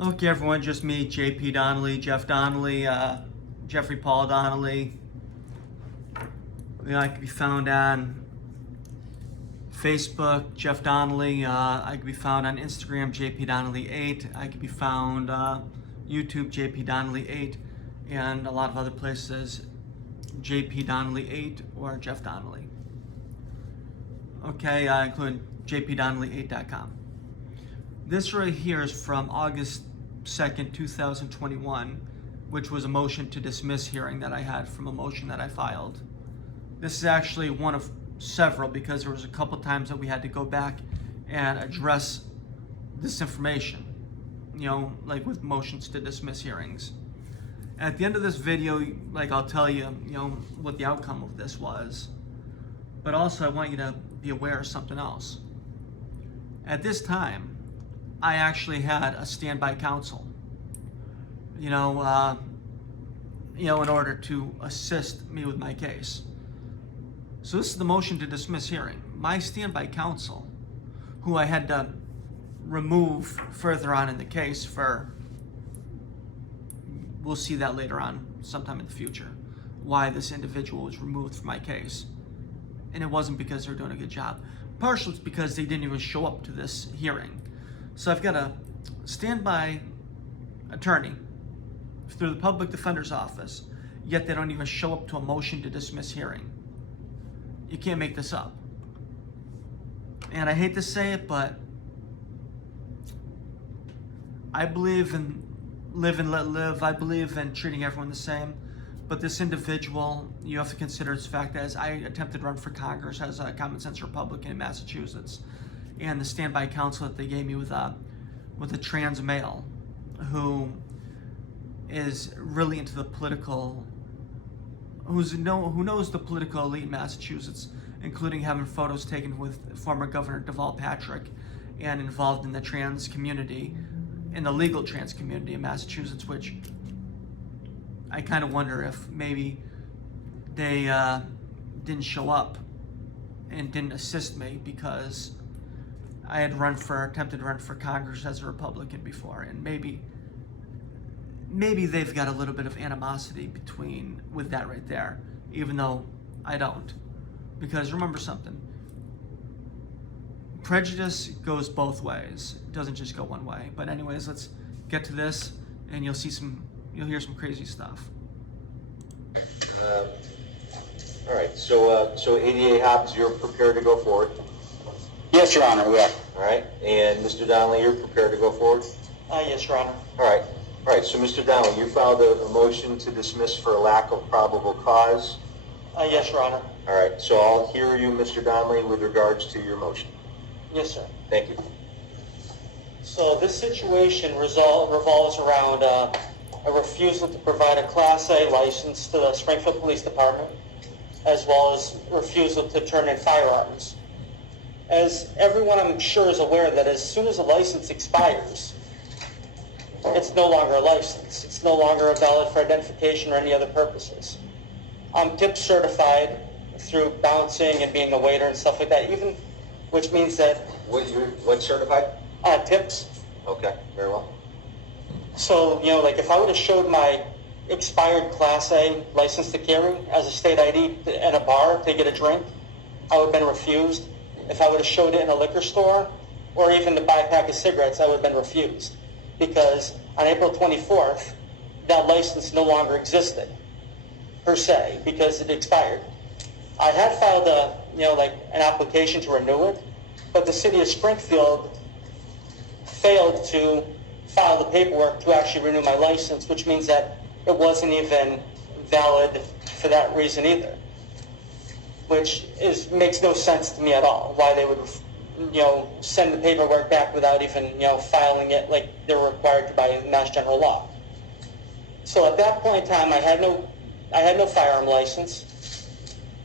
Okay, everyone, just me, J.P. Donnelly, Jeff Donnelly, Jeffrey Paul Donnelly. I can be found on Facebook, Jeff Donnelly. I can be found on Instagram, JP Donnelly 8. I can be found YouTube, JP Donnelly 8, and a lot of other places, JP Donnelly 8 or Jeff Donnelly. Okay, including jpdonnelly8.com. This right here is from August 2nd, 2021, which was a motion to dismiss hearing that I had from a motion that I filed. This is actually one of several because there was a couple times that we had to go back and address this information, like with motions to dismiss hearings. At the end of this video, I'll tell you, what the outcome of this was. But also I want you to be aware of something else. At this time, I actually had a standby counsel, in order to assist me with my case. So this is the motion to dismiss hearing. My standby counsel, who I had to remove further on in the case we'll see that later on sometime in the future, why this individual was removed from my case. And it wasn't because they were doing a good job. Partially it's because they didn't even show up to this hearing. So I've got a standby attorney through the public defender's office, yet they don't even show up to a motion to dismiss hearing. You can't make this up. And I hate to say it, but I believe in live and let live. I believe in treating everyone the same. But this individual, you have to consider its fact as I attempted to run for Congress as a common sense Republican in Massachusetts. And the standby counsel that they gave me with a trans male who is really into the political, who knows the political elite in Massachusetts, including having photos taken with former Governor Deval Patrick and involved in the trans community, in the legal trans community in Massachusetts, which I kind of wonder if maybe they didn't show up and didn't assist me because I had attempted to run for Congress as a Republican before, and maybe they've got a little bit of animosity with that right there, even though I don't. Because remember something, prejudice goes both ways. It doesn't just go one way. But anyways, let's get to this, and you'll hear some crazy stuff. All right, so ADA Hobbs, you're prepared to go forward? Yes, Your Honor, we are. All right, and Mr. Donnelly, you're prepared to go forward? Yes, Your Honor. All right, so Mr. Donnelly, you filed a motion to dismiss for a lack of probable cause? Yes, Your Honor. All right, so I'll hear you, Mr. Donnelly, with regards to your motion. Yes, sir. Thank you. So this situation revolves around a refusal to provide a Class A license to the Springfield Police Department, as well as refusal to turn in firearms. As everyone I'm sure is aware that as soon as a license expires, it's no longer a license. It's no longer valid for identification or any other purposes. I'm tip certified through bouncing and being a waiter and stuff like that, which means that... What certified? Tips. Okay, very well. So, if I would have showed my expired Class A license to carry as a state ID at a bar to get a drink, I would have been refused. If I would have showed it in a liquor store or even to buy a pack of cigarettes, I would have been refused. Because on April 24th, that license no longer existed, per se, because it expired. I had filed an application to renew it, but the city of Springfield failed to file the paperwork to actually renew my license, which means that it wasn't even valid for that reason either. Which makes no sense to me at all, why they would send the paperwork back without even filing it like they're required to by Mass General Law. So at that point in time, I had no firearm license,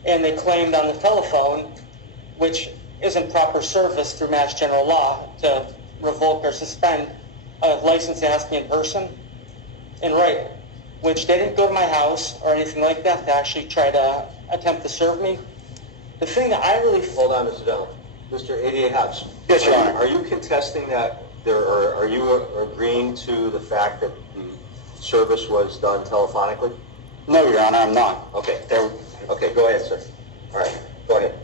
and they claimed on the telephone, which isn't proper service through Mass General Law, to revoke or suspend a license they asked me in person in writing, which they didn't go to my house or anything like that to actually try to attempt to serve me. The thing that I really... Hold on, Mr. Donnelly. Mr. ADA Hobbs. Yes, Your Honor. Are you contesting that Are you agreeing to the fact that the service was done telephonically? No, Your Honor, I'm not. Okay, okay, go ahead, sir. All right, go ahead.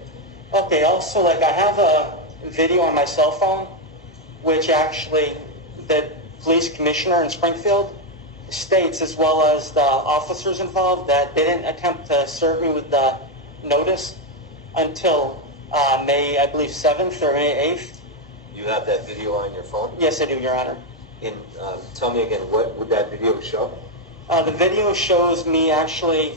Okay, also, like, I have a video on my cell phone, which actually the police commissioner in Springfield states, as well as the officers involved, that they didn't attempt to serve me with the notice until May, I believe, 7th or May 8th. You have that video on your phone? Yes, I do, Your Honor. And tell me again, what would that video show? The video shows me actually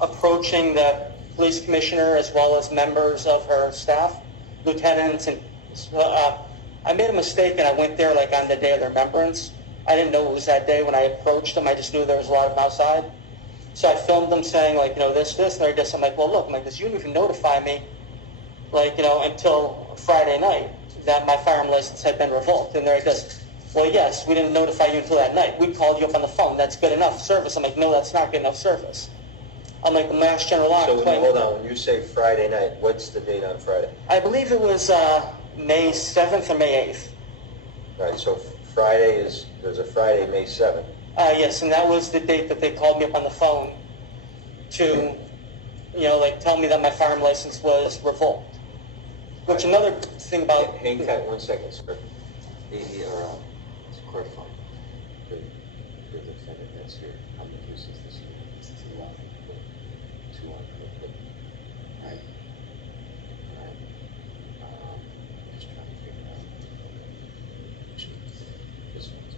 approaching the police commissioner as well as members of her staff, lieutenants, and I made a mistake and I went there like on the day of the remembrance. I didn't know it was that day when I approached them. I just knew there was a lot of them outside. So I filmed them saying, like, you know, this, and they're just, I'm like, well, look, I'm like, this, you didn't even notify me, like, you know, until Friday night that my firearm license had been revoked. And they're just, well, yes, we didn't notify you until that night. We called you up on the phone. That's good enough service. I'm like, no, that's not good enough service. I'm like, the Mass General Law. So hold on, when you say Friday night, what's the date on Friday? I believe it was May 7th or May 8th. All right, so there's a Friday, May 7th. Yes, and that was the date that they called me up on the phone to, you know, like, tell me that my firearm license was revoked. Which another thing about... Hang tight 1 second, sir. It's a court phone. The defendant that's here, how many cases this year? It's 2 on. 2 on. Right. Right. Just trying to figure out. This one's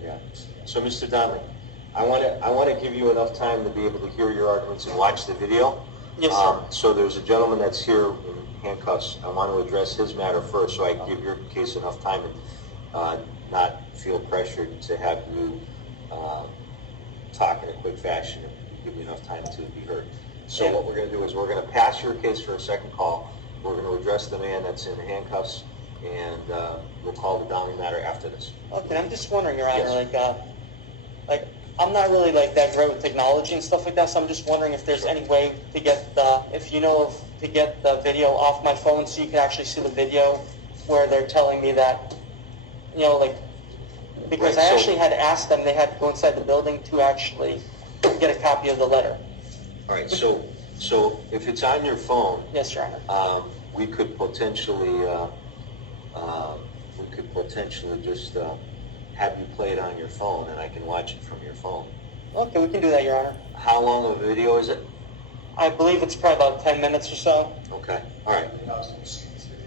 Yeah. So, Mr. Donnelly, I want to give you enough time to be able to hear your arguments and watch the video. Yes, sir. So there's a gentleman that's here in handcuffs. I want to address his matter first, so I can give your case enough time and not feel pressured to have you talk in a quick fashion and give you enough time to be heard. So Yeah. what we're going to do is we're going to pass your case for a second call. We're going to address the man that's in handcuffs, and we'll call the Donnelly matter after this. Okay, I'm just wondering, Your Honor, Yes. like, I'm not really, like, that great with technology and stuff like that, so I'm just wondering if there's any way to get to get the video off my phone so you can actually see the video where they're telling me that, you know, like, because Right, I so- actually had asked them, they had to go inside the building to actually get a copy of the letter. All right, so if it's on your phone, Yes, Your Honor. we could potentially just have you play it on your phone, and I can watch it from your phone. Okay, we can do that, Your Honor. How long of a video is it? I believe it's probably about 10 minutes or so. Okay, all right.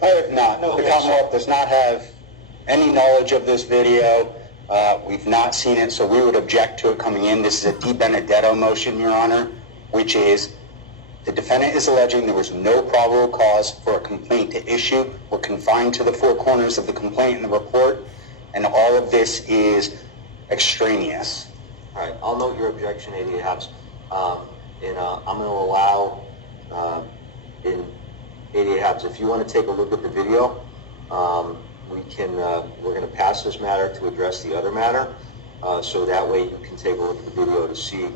I have not. No, The okay. Commonwealth does not have any knowledge of this video. We've not seen it, so we would object to it coming in. This is a Di Benedetto motion, Your Honor, which is the defendant is alleging there was no probable cause for a complaint to issue. We're confined to the 4 corners of the complaint and the report, and all of this is extraneous. All right, I'll note your objection, 88 Hobbs. And I'm going to allow, in 88 Hobbs, if you want to take a look at the video, we're going to pass this matter to address the other matter, so that way you can take a look at the video to see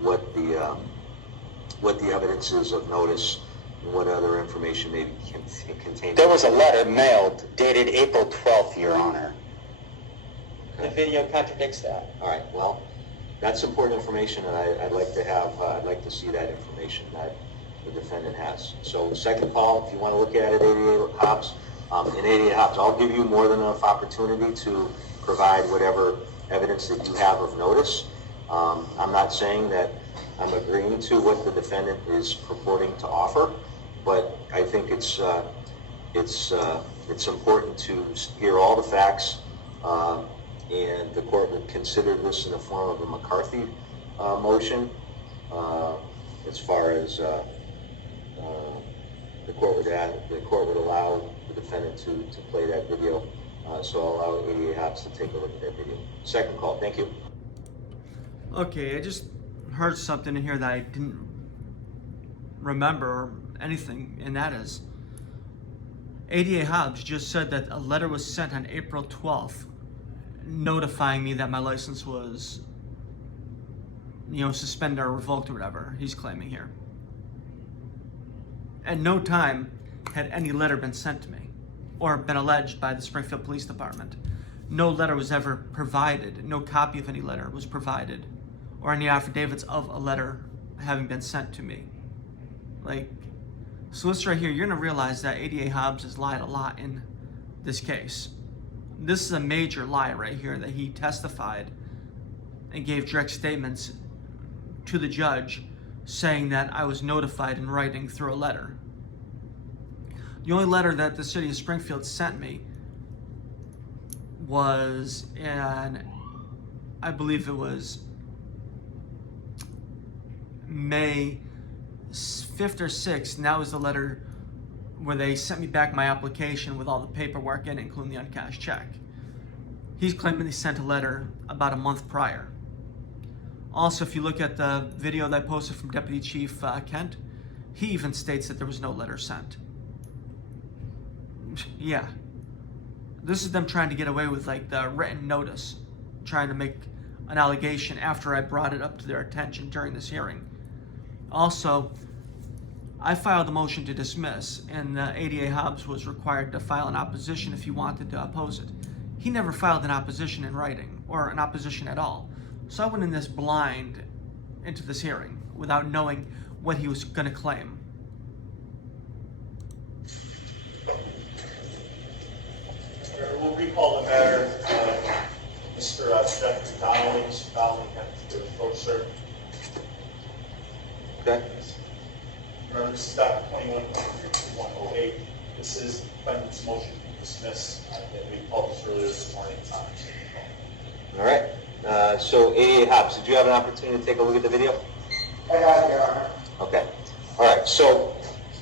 what the evidence is of notice and what other information may be contained. There was a letter mailed dated April 12th, Your Honor. The video contradicts that. All right, well, that's important information, and I'd like to see that information that the defendant has. So second call, if you want to look at it, 88 Hobbs. In 88 Hobbs, I'll give you more than enough opportunity to provide whatever evidence that you have of notice. I'm not saying that I'm agreeing to what the defendant is purporting to offer, but I think it's important to hear all the facts, and the court would consider this in the form of a McCarthy motion, as far as the court would allow the defendant to play that video. So I'll allow 88 Hobbs to take a look at that video. Second call, thank you. Okay, I just heard something in here that I didn't remember anything, and that is ADA Hobbs just said that a letter was sent on April 12th notifying me that my license was, suspended or revoked or whatever he's claiming here. At no time had any letter been sent to me or been alleged by the Springfield Police Department. No letter was ever provided. No copy of any letter was provided, or any affidavits of a letter having been sent to me. So this right here, you're gonna realize that ADA Hobbs has lied a lot in this case. This is a major lie right here, that he testified and gave direct statements to the judge saying that I was notified in writing through a letter. The only letter that the city of Springfield sent me was in, I believe it was May 5th or 6th, and that was the letter where they sent me back my application with all the paperwork in it, including the uncashed check. He's claiming they sent a letter about a month prior. Also, if you look at the video that I posted from Deputy Chief Kent, he even states that there was no letter sent. Yeah. This is them trying to get away with the written notice, trying to make an allegation after I brought it up to their attention during this hearing. Also, I filed a motion to dismiss, and ADA Hobbs was required to file an opposition if he wanted to oppose it. He never filed an opposition in writing, or an opposition at all. So I went in this blind into this hearing without knowing what he was going to claim. We'll recall the matter of Mr. Jeffery Donnelly. Mr. Donnelly, have to approach, sir. Okay. Remember, this is docket 21-108. This is the defendant's motion to dismiss that we published earlier this morning. All right. So ADA Hobbs, did you have an opportunity to take a look at the video? I got it, Your Honor. Okay. All right. So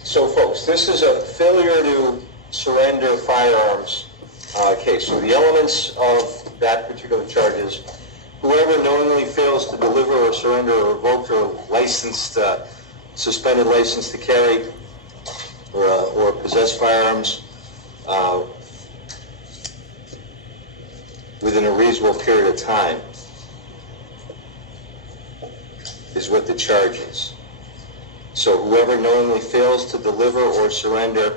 folks, this is a failure to surrender firearms case. So the elements of that particular charge is whoever knowingly fails to deliver or surrender a revoked or licensed, suspended license to carry or possess firearms within a reasonable period of time is what the charge is. So whoever knowingly fails to deliver or surrender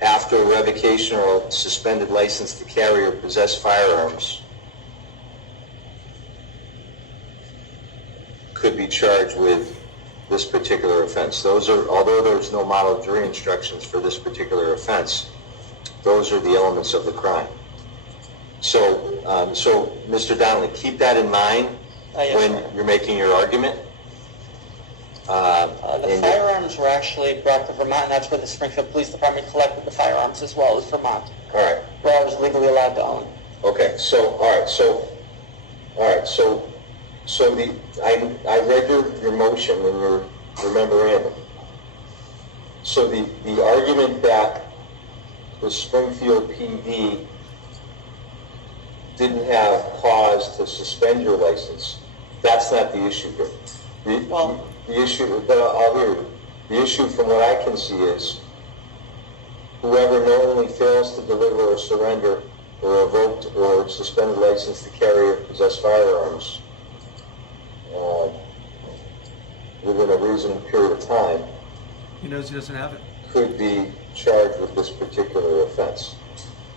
after a revocation or a suspended license to carry or possess firearms could be charged with this particular offense. Although there's no model jury instructions for this particular offense, those are the elements of the crime. So Mr. Donnelly, keep that in mind when you're making your argument. The firearms were actually brought to Vermont, and that's where the Springfield Police Department collected the firearms as well as Vermont, All right. where I was legally allowed to own. Okay. I read your motion and your memorandum. So the argument that the Springfield PD didn't have cause to suspend your license, that's not the issue here. The issue, but I'll hear you. The issue from what I can see is whoever knowingly fails to deliver or surrender a revoked or suspended license to carry or possess firearms within a reasonable period of time, He knows he doesn't have it. could be charged with this particular offense.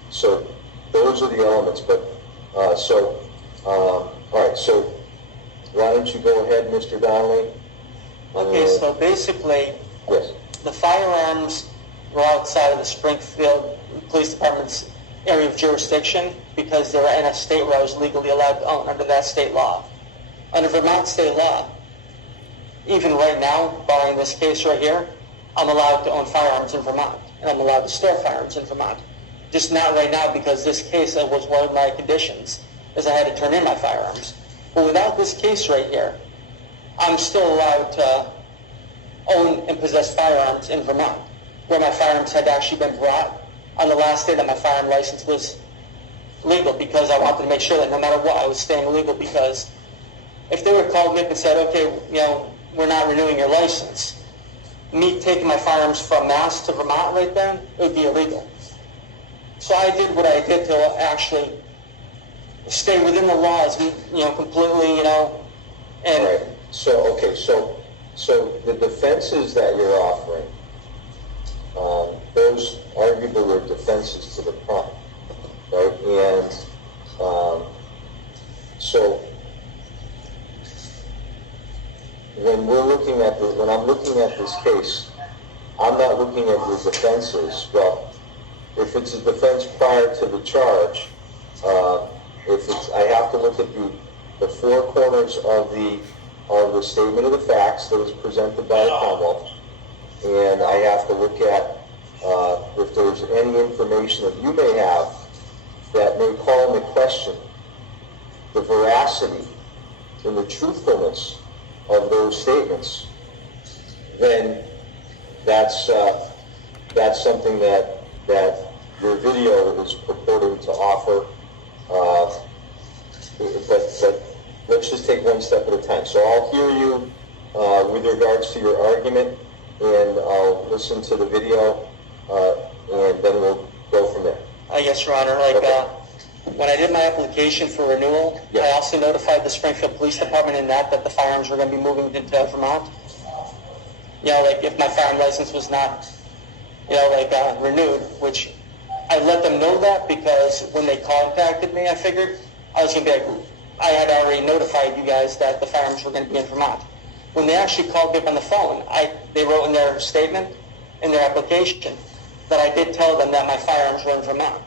So those are the elements, but all right, so why don't you go ahead, Mr. Donnelly? Okay, so basically, Yes. the firearms were outside of the Springfield Police Department's area of jurisdiction because they were in a state where I was legally allowed to own under that state law. Under Vermont state law, even right now, barring this case right here, I'm allowed to own firearms in Vermont, and I'm allowed to store firearms in Vermont. Just not right now because this case was one of my conditions, is I had to turn in my firearms. But without this case right here, I'm still allowed to own and possess firearms in Vermont, where my firearms had actually been brought on the last day that my firearm license was legal, because I wanted to make sure that no matter what, I was staying legal. Because if they would have called me up and said, okay, we're not renewing your license, me taking my firearms from Mass to Vermont right then, it would be illegal. So I did what I did to actually stay within the laws, completely, and Right. So, okay, so the defenses that you're offering, those arguably are defenses to the crime, right? And so when I'm looking at this case, I'm not looking at the defenses. Well, if it's a defense prior to the charge, I have to look at the four corners of the statement of the facts that is presented by the Commonwealth, and I have to look at if there's any information that you may have that may call into question the veracity and the truthfulness of those statements, then that's something that your video is purporting to offer. But let's just take one step at a time. So I'll hear you with regards to your argument, and I'll listen to the video, and then we'll go from there. Yes, Your Honor, when I did my application for renewal, Yeah. I also notified the Springfield Police Department in that the firearms were going to be moving into Vermont. If my firearm license was not, renewed, which I let them know that because when they contacted me, I figured I was going to be like, I had already notified you guys that the firearms were going to be in Vermont. When they actually called me up on the phone, they wrote in their statement, in their application, that I did tell them that my firearms were in Vermont.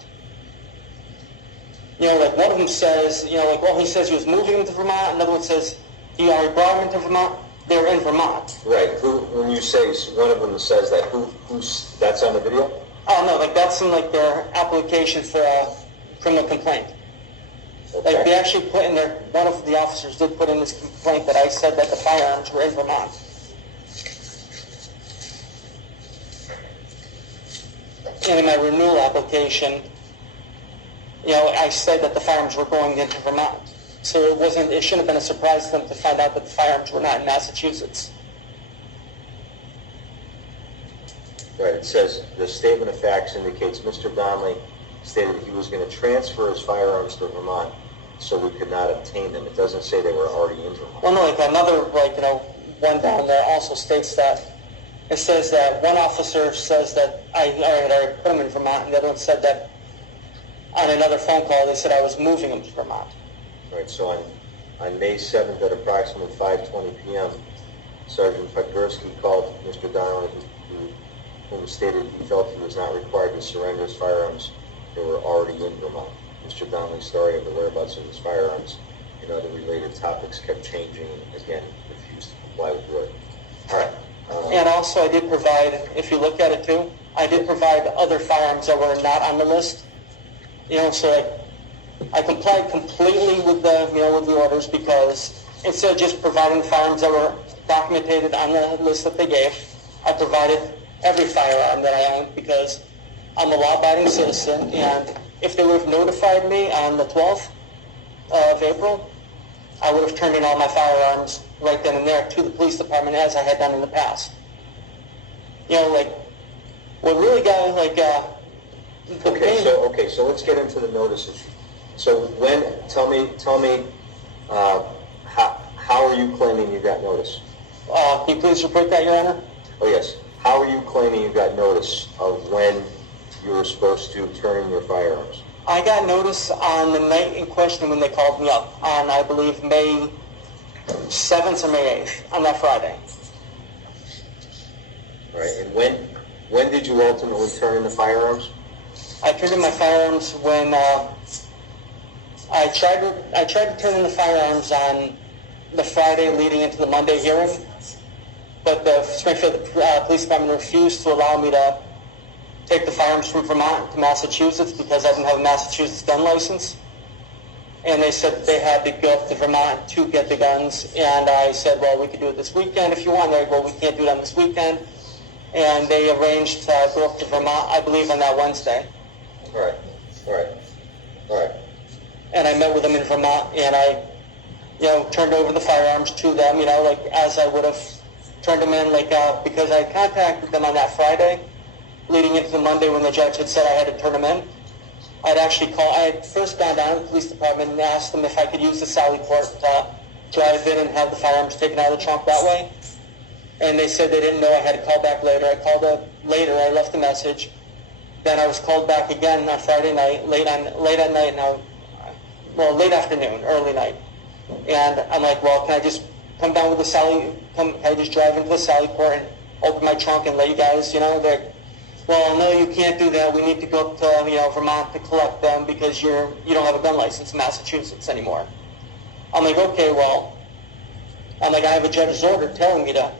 One of them says, he says he was moving them to Vermont. Another one says he already brought them into Vermont. They're in Vermont. Right. When you say one of them says that, who's that's on the video? Oh no, that's in their application for a criminal complaint. Okay. They actually put in there. One of the officers did put in this complaint that I said that the firearms were in Vermont. And in my renewal application, I said that the firearms were going into Vermont. So it shouldn't have been a surprise to them to find out that the firearms were not in Massachusetts. Right. It says the statement of facts indicates Mr. Donnelly stated he was going to transfer his firearms to Vermont, so we could not obtain them. It doesn't say they were already in Vermont. Well, no, another, one down there also states that it says that one officer says that I already put them in Vermont, and the other one said that on another phone call they said I was moving them to Vermont. Right. So on May 7th at approximately 5:20 p.m., Sergeant Podgorski called Mr. Donnelly, whom stated he felt he was not required to surrender his firearms. They were already in Vermont. Mr. Donnelly's story of the whereabouts of his firearms and other related topics kept changing and again refused to comply with the order. All right. And also I did provide, if you look at it too, I did provide other firearms that were not on the list. So I complied completely with the orders because instead of just providing the firearms that were documented on the list that they gave, I provided every firearm that I owned because I'm a law-abiding citizen, and if they would have notified me on the 12th of April, I would have turned in all my firearms right then and there to the police department as I had done in the past. What really got So let's get into the notice issue. So tell me how are you claiming you got notice? Can you please repeat that, Your Honor? Oh yes. How are you claiming you got notice of when you were supposed to turn in your firearms? I got notice on the night in question when they called me up on, I believe, May 7th or May 8th, on that Friday. Right. And when did you ultimately turn in the firearms? I turned in my firearms when I tried to turn in the firearms on the Friday leading into the Monday hearing, but the Springfield Police Department refused to allow me to take the firearms from Vermont to Massachusetts because I didn't have a Massachusetts gun license. And they said they had to go up to Vermont to get the guns. And I said, well, we could do it this weekend if you want. They're like, well, we can't do it on this weekend. And they arranged to go up to Vermont, I believe, on that Wednesday. All right. And I met with them in Vermont, and I, turned over the firearms to them, as I would have turned them in, because I contacted them on that Friday, leading into the Monday when the judge had said I had to turn them in. I had first gone down to the police department and asked them if I could use the Sally Port to drive in and have the firearms taken out of the trunk that way. And they said they didn't know. I had to call back later. I called up later. I left a message. Then I was called back again on Friday night, late at night, late afternoon, early night. And I'm like, well, can I just come down with can I just drive into the Sally Port and open my trunk and let you guys, they're, well, no, you can't do that. We need to go up to, Vermont to collect them because you don't have a gun license in Massachusetts anymore. I'm like, okay, well, I have a judge's order telling me to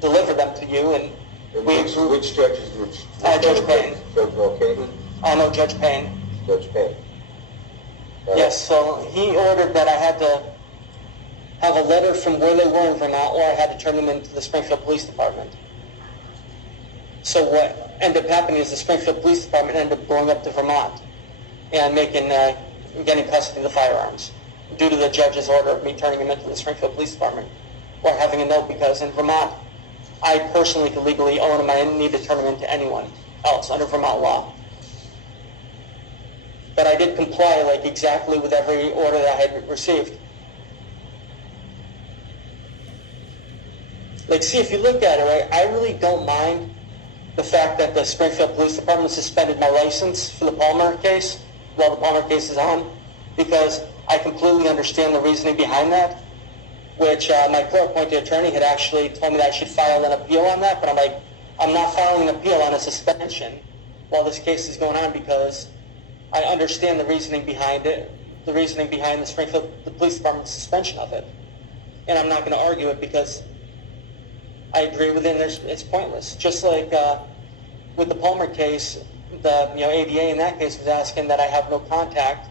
deliver them to you, and which judges? Judge Payne. Judge Mulcahy? No, Judge Payne. Judge Payne. Yes, so he ordered that I had to have a letter from where they were in Vermont, or I had to turn them into the Springfield Police Department. So what ended up happening is the Springfield Police Department ended up going up to Vermont and getting custody of the firearms due to the judge's order of me turning them into the Springfield Police Department, or having a note, because in Vermont, I personally could legally own them. I didn't need to turn them into anyone else under Vermont law. But I did comply exactly with every order that I had received. See, if you look at it, right, I really don't mind the fact that the Springfield Police Department suspended my license for the Palmer case while the Palmer case is on, because I completely understand the reasoning behind that, which my court-appointed attorney had actually told me that I should file an appeal on that, but I'm like, I'm not filing an appeal on a suspension while this case is going on, because I understand the reasoning behind it, the reasoning behind the Police Department's suspension of it. And I'm not going to argue it because I agree with it, and it's pointless. Just like with the Palmer case, the ADA in that case was asking that I have no contact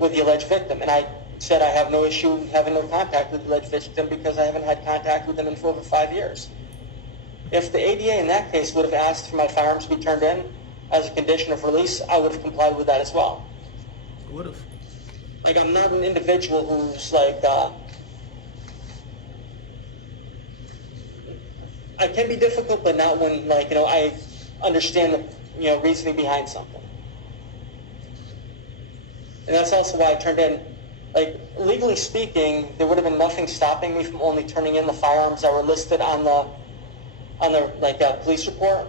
with the alleged victim. And I said I have no issue having no contact with the alleged victim because I haven't had contact with them in for over 5 years. If the ADA in that case would have asked for my firearms to be turned in as a condition of release, I would have complied with that as well. Would have. I'm not an individual who's I can be difficult, but not when I understand the reasoning behind something. And that's also why I turned in. Legally speaking, there would have been nothing stopping me from only turning in the firearms that were listed on the police report.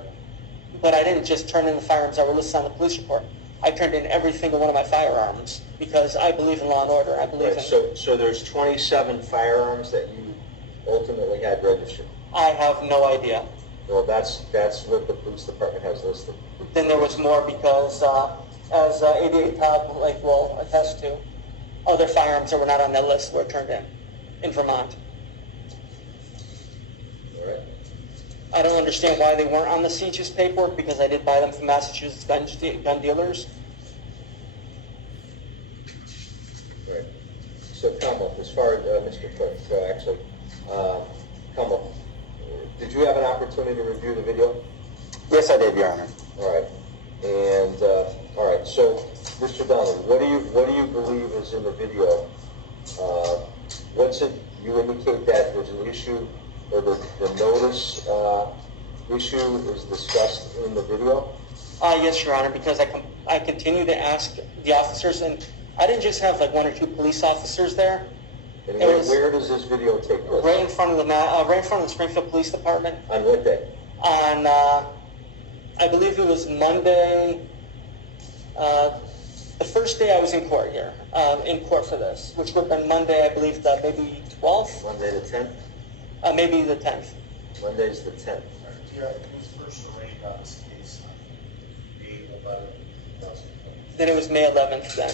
But I didn't just turn in the firearms that were listed on the police report. I turned in every single one of my firearms because I believe in law and order. I believe in. So there's 27 firearms that you ultimately had registered. I have no idea. Well, that's what the police department has listed. Then there was more because, as ADA Todd will attest to, other firearms that were not on that list were turned in Vermont. All right. I don't understand why they weren't on the CJIS paperwork, because I did buy them from Massachusetts gun dealers. Right. So, Kamal, as far as Mr. Cook, Kamal, did you have an opportunity to review the video? Yes, I did, Your Honor. All right. And all right. So, Mr. Donnelly, what do you believe is in the video? What's it? You indicate that there's an issue, or the notice issue is discussed in the video? Yes, Your Honor, because I continue to ask the officers, and I didn't just have 1 or 2 police officers there. And where does this video take place? Right in front of the Springfield Police Department. On what day? On I believe it was Monday, the first day I was in court here, in court for this, which would have been Monday, I believe, maybe 12th? Monday the 10th? Maybe the 10th. Monday's the 10th. Yeah, it was first arraigned on this case on May 11, 2020. Then it was May 11th then.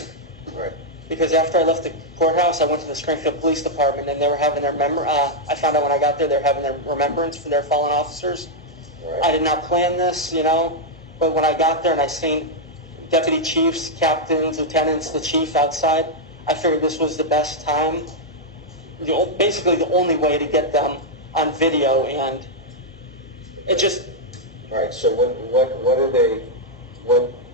Right. Because after I left the courthouse, I went to the Springfield Police Department, and they were having their I found out when I got there, they were having their remembrance for their fallen officers. Right. I did not plan this, but when I got there and I seen deputy chiefs, captains, lieutenants, the chief outside, I figured this was the best time, basically the only way to get them on video, and it just... All right, so what are they,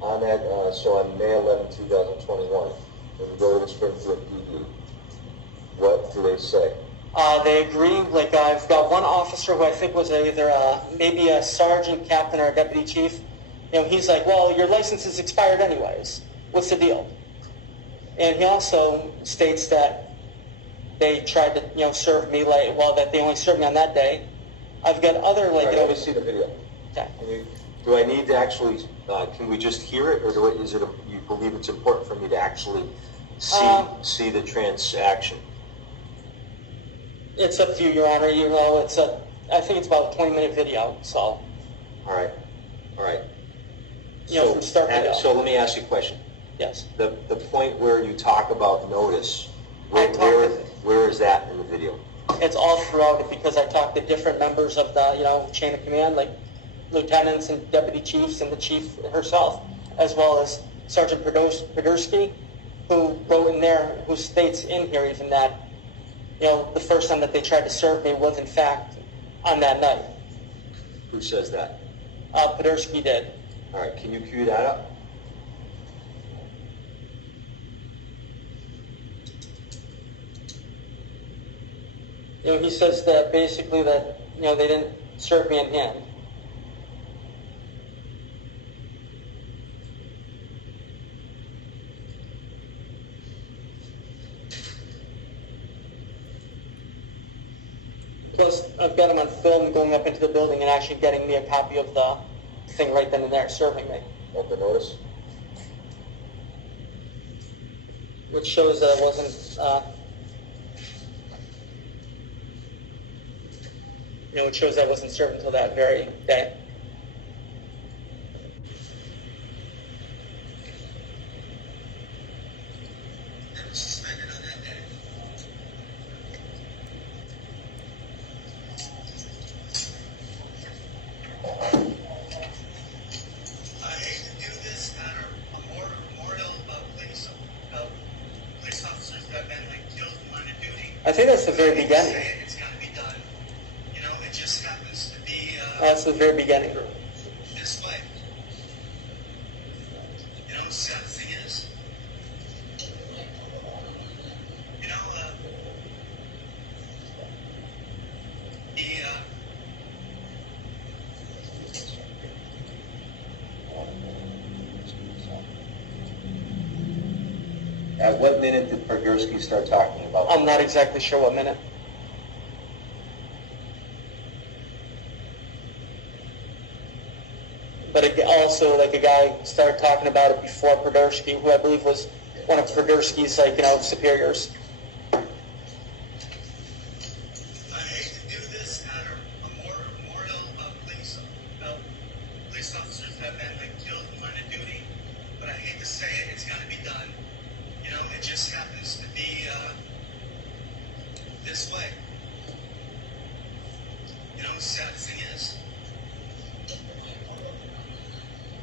on that, so on May 11, 2021, when you go to the Springfield PD, what do they say? They agree. Like I've got one officer who I think was either maybe a sergeant, captain, or a deputy chief. You know, he's like, "Well, your license is expired anyways. What's the deal?" And he also states that they tried to, you know, serve me that they only served me on that day. I've got other All right, let me see the video. Okay. Do I need to actually, can we just hear it, or you believe it's important for me to actually see the transaction? It's up to you, Your Honor. You know, I think it's about a 20-minute video, so. All right. You know, from start to finish. So let me ask you a question. Yes. The point where you talk about notice, where is that in the video? It's all throughout it because I talked to different members of the, you know, chain of command, like lieutenants and deputy chiefs and the chief herself, as well as Sergeant Podursky, who wrote in there, who states in here even that, you know, the first time that they tried to serve me was in fact on that night. Who says that? Podursky did. All right, can you cue that up? You know, he says that basically that, you know, they didn't serve me in hand. Plus, I've got him on film going up into the building and actually getting me a copy of the thing right then and there, serving me. Of the notice? Which shows that I wasn't, you know, it shows I wasn't served until that very day. I think that's the very beginning. It's got to be done. You know, it just happens to be That's the very beginning. this way. You know, the sad thing is, you know, At what minute did Podursky start talking about I'm not exactly sure what minute. But also, like, a guy started talking about it before Podursky, who I believe was one of Podursky's, like, you know, superiors. I hate to do this at a memorial of police officers that have been, like, killed in line of duty, but I hate to say it, it's got to be done. You know, it just happens to be this way. You know, the sad thing is,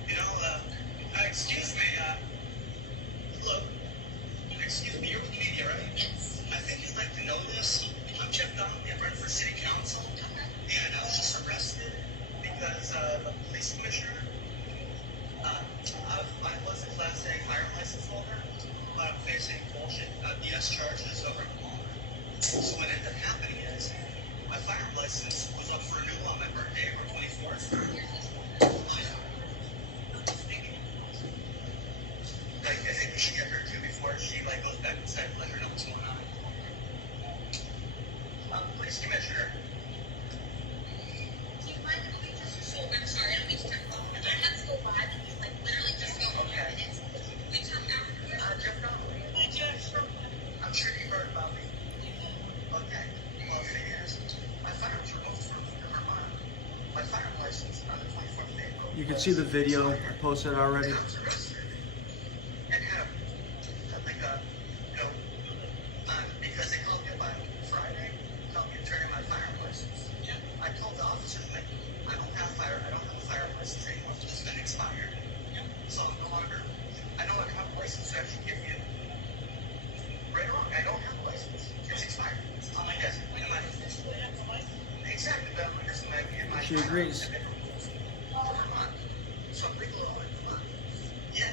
you know, excuse me, look, excuse me, you're with media, right? I think you'd like to know this. I'm Jeff Donnelly, I run for city council, and I was just arrested because the police commissioner, I was a Class A firearm license holder, but I'm facing bullshit BS charges over in Palmer. So what ended up happening is, my firearm license was up for renewal on my birthday, April 24th. Like, I think we should get her too before she, like, goes back inside and let her know what's going on. Police commissioner. Do you mind if we just, I'm sorry, I don't mean to cut off, but I have to go by because, like, literally just go for minutes. We talk after. Jeff Donnelly. Hi, Jeff. I'm sure you heard about me. Okay. Well, the thing is, my firearms were both from Vermont. My firearm license on the 24th of April. You can see the video. I posted already. I was arrested and had like a, you know, because they called me up on Friday, called me to turn in my firearm license. Yeah. I told the officers, like, I don't have a firearm license anymore. It's been expired. Yeah. So I'm no longer, I know I have a license to actually give you. Right or wrong, I don't have a license. It's expired. I'm like, yes, exactly, but I'm like, this my She agrees. Vermont. So I'm legal in Vermont. Yeah.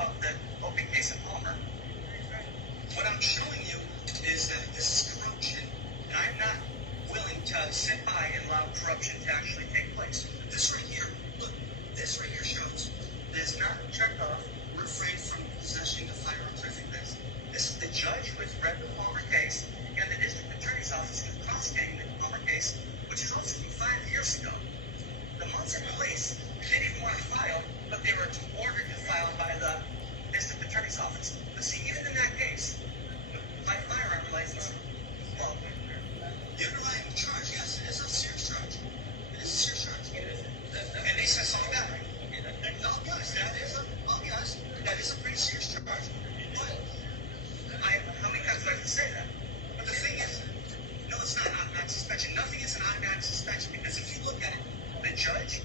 of the open case in Palmer. What I'm showing you is that this is corruption, and I'm not willing to sit by and allow corruption to actually take place. This right here, look, this right here shows there's not checked off, refrained from possessing the firearms or anything like this. This is the judge who has read the Palmer case and the district attorney's office who's prosecuting the Palmer case, which is also from 5 years ago. The months of release, they didn't even want to file, but they were ordered to file by the district attorney's office. But see, even in that case, my firearm license, well, the underlying charge, yes, it is a serious charge. It is a serious charge. And they said something about it. I'll be honest, that is a pretty serious charge. But how many times do I have to say that? But the thing is, no, it's not an automatic suspension. Nothing is an automatic suspension because if you look at it, the judge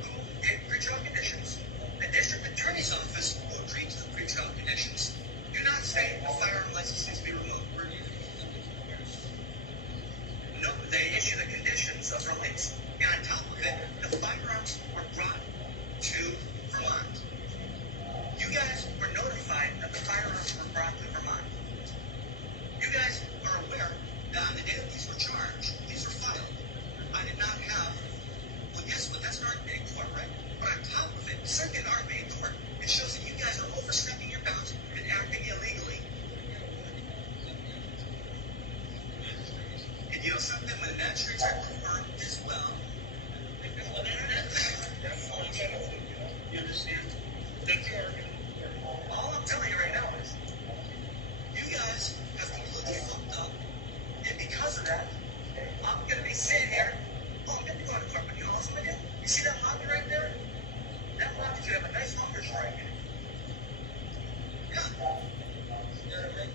who gave pretrial conditions, the district attorney's office who agreed to the pretrial conditions, do not say the firearm license needs to be removed. No, they issue the conditions of release. And on top of it, the firearms were brought to Vermont. You guys were notified that the firearms were brought to Vermont. You guys are aware that on the day that these were charged, these were filed. I did not have, well, guess what? That's an argument in court, right? But on top of it, besides an argument in court, it shows that you guys are overstepping your bounds and acting illegally. And you know something? When the magistrates are confirmed as well, you understand? All I'm telling you right now is, you guys have completely fucked up. And because of that, I'm going to be sitting here. Oh, I'm going to be going to court, but you know what I'm going to do? You see that lobby right there? That lobby should have a nice hunger strike in it. Yeah.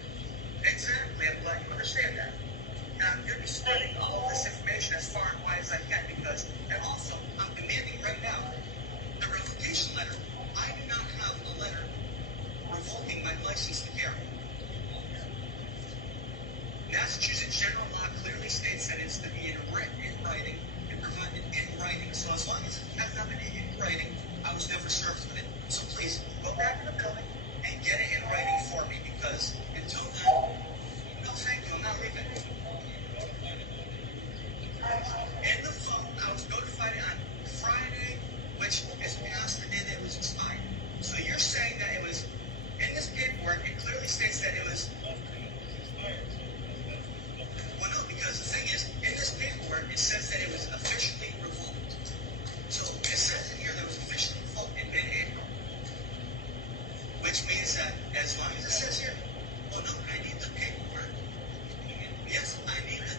Exactly. I'm glad you understand that. And I'm going to be spreading all of this information as far and wide as I can because, and also, I'm demanding right now the revocation letter. I do not have a letter revoking my license to carry. Massachusetts general law clearly states that it's to be in writing and provided in writing. So as long as it has not been in writing, I was never served with it. So please, go back in the building and get it in writing for me because until then, no thank you, I'm not leaving. In the phone, I was notified on Friday, which is past the day that it was expired. So you're saying that it was, in this paperwork, it clearly states that it was, well no, because the thing is, in this paperwork, it says that it was officially revoked. So it says in here that it was officially revoked in mid-April. Which means that, as long as it says here, well no, I need the paperwork. Yes, I need it.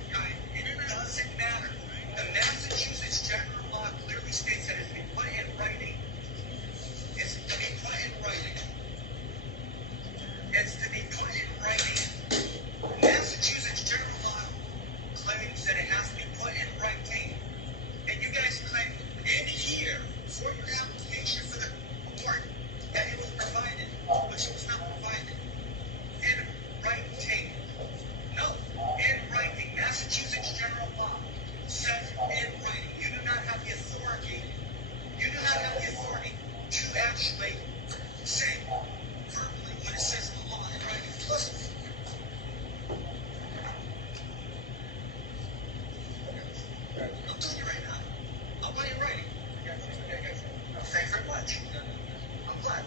It doesn't matter. The Massachusetts general law clearly states that it's to be put in writing. It's to be put in writing. It's to be put in writing. Massachusetts general law claims that it has to be put in writing. And you guys claim in here for your application for the award that it was provided, which it was not provided. In writing. No, in writing. Massachusetts general law says in writing. You do not have the authority. You do not have the authority to actually say verbally when it says in the law in writing. Listen. I'm telling you right now. I want it in writing. Thank you very much. I'm glad.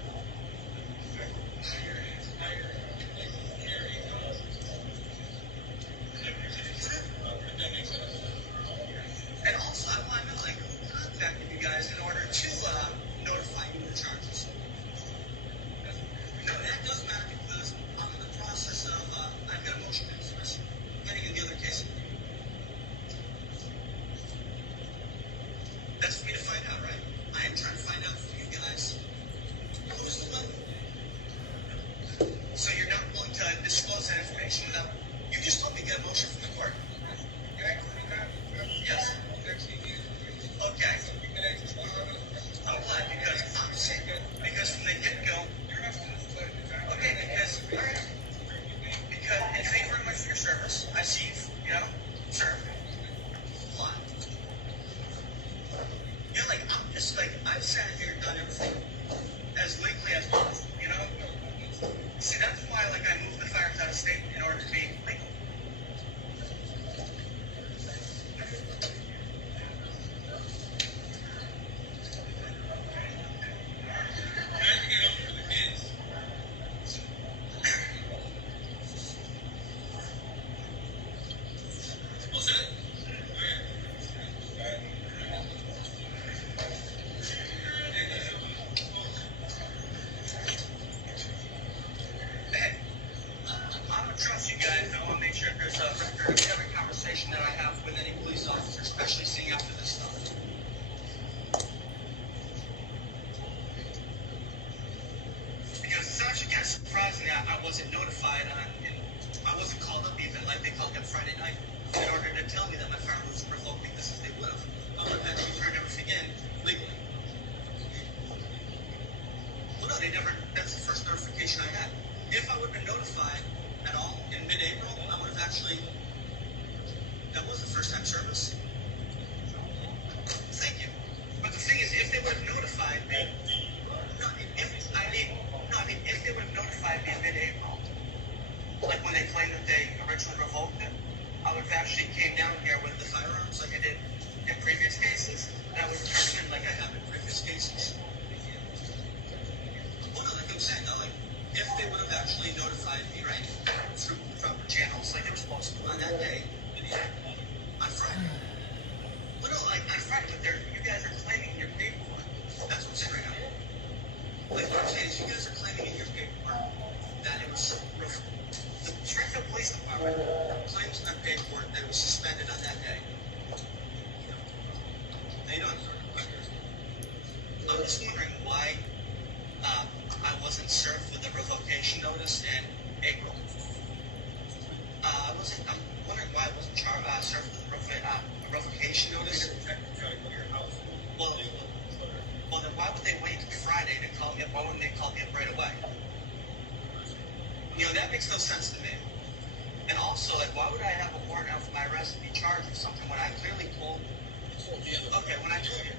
And also, I want to know, like, who contacted you guys in order to notify you of the charges. No, that does matter because I'm in the process of, I've got a motion to dismiss getting in the other case. That's for me to find out, right? I am trying to find out from you guys who's the one. So you're not willing to disclose that information without, you just told me you got a motion from the court. Yes. Okay. I'm glad because I'm saying, because from the get-go, okay, because, all right, because, and thank you very much for your service. I see you, served a lot. You're like, I'm just like, I've sat here and done everything as legally as possible. See, that's why, like, I moved the firearms out of state in order to be legal. Hey, I don't trust you guys. I want to make sure there's a record of every conversation that I have with any police officer, especially seeing after this stuff. Because it's actually kind of surprising that I wasn't notified and I wasn't called up even like they called me on Friday night in order to tell me that my firearm was revoked because if they would have, I would have actually turned everything in legally. Well, no, they never, that's the first notification I had. If I would have been notified at all in mid-April, I would have actually, that was the first time service. Thank you. But the thing is, if they would have notified me, if they would have notified me in mid-April, like when they claimed that they originally revoked it, I would have actually came down here with the firearms like I did in previous cases, and I would have turned them in like I have in previous cases. Well, no, like I'm saying, though, like, if they would have actually notified me, right, through proper channels, like they were supposed to on that day, on Friday. Well, no, like, on Friday, but you guys are claiming in your paperwork. That's what I'm saying right now. Like, what I'm saying is, you guys are claiming in your paperwork that it was, the Springfield Police Department claims in their paperwork that it was suspended on that day. How you doing? I'm just wondering why I wasn't served with a revocation notice in April. I'm wondering why I wasn't served with a revocation notice. Well, then why would they wait till Friday to call me up? Why wouldn't they call me up right away? You know, that makes no sense to me. And also, like, why would I have a warrant out for my arrest to be charged with something when I clearly told you? Okay, when I told you.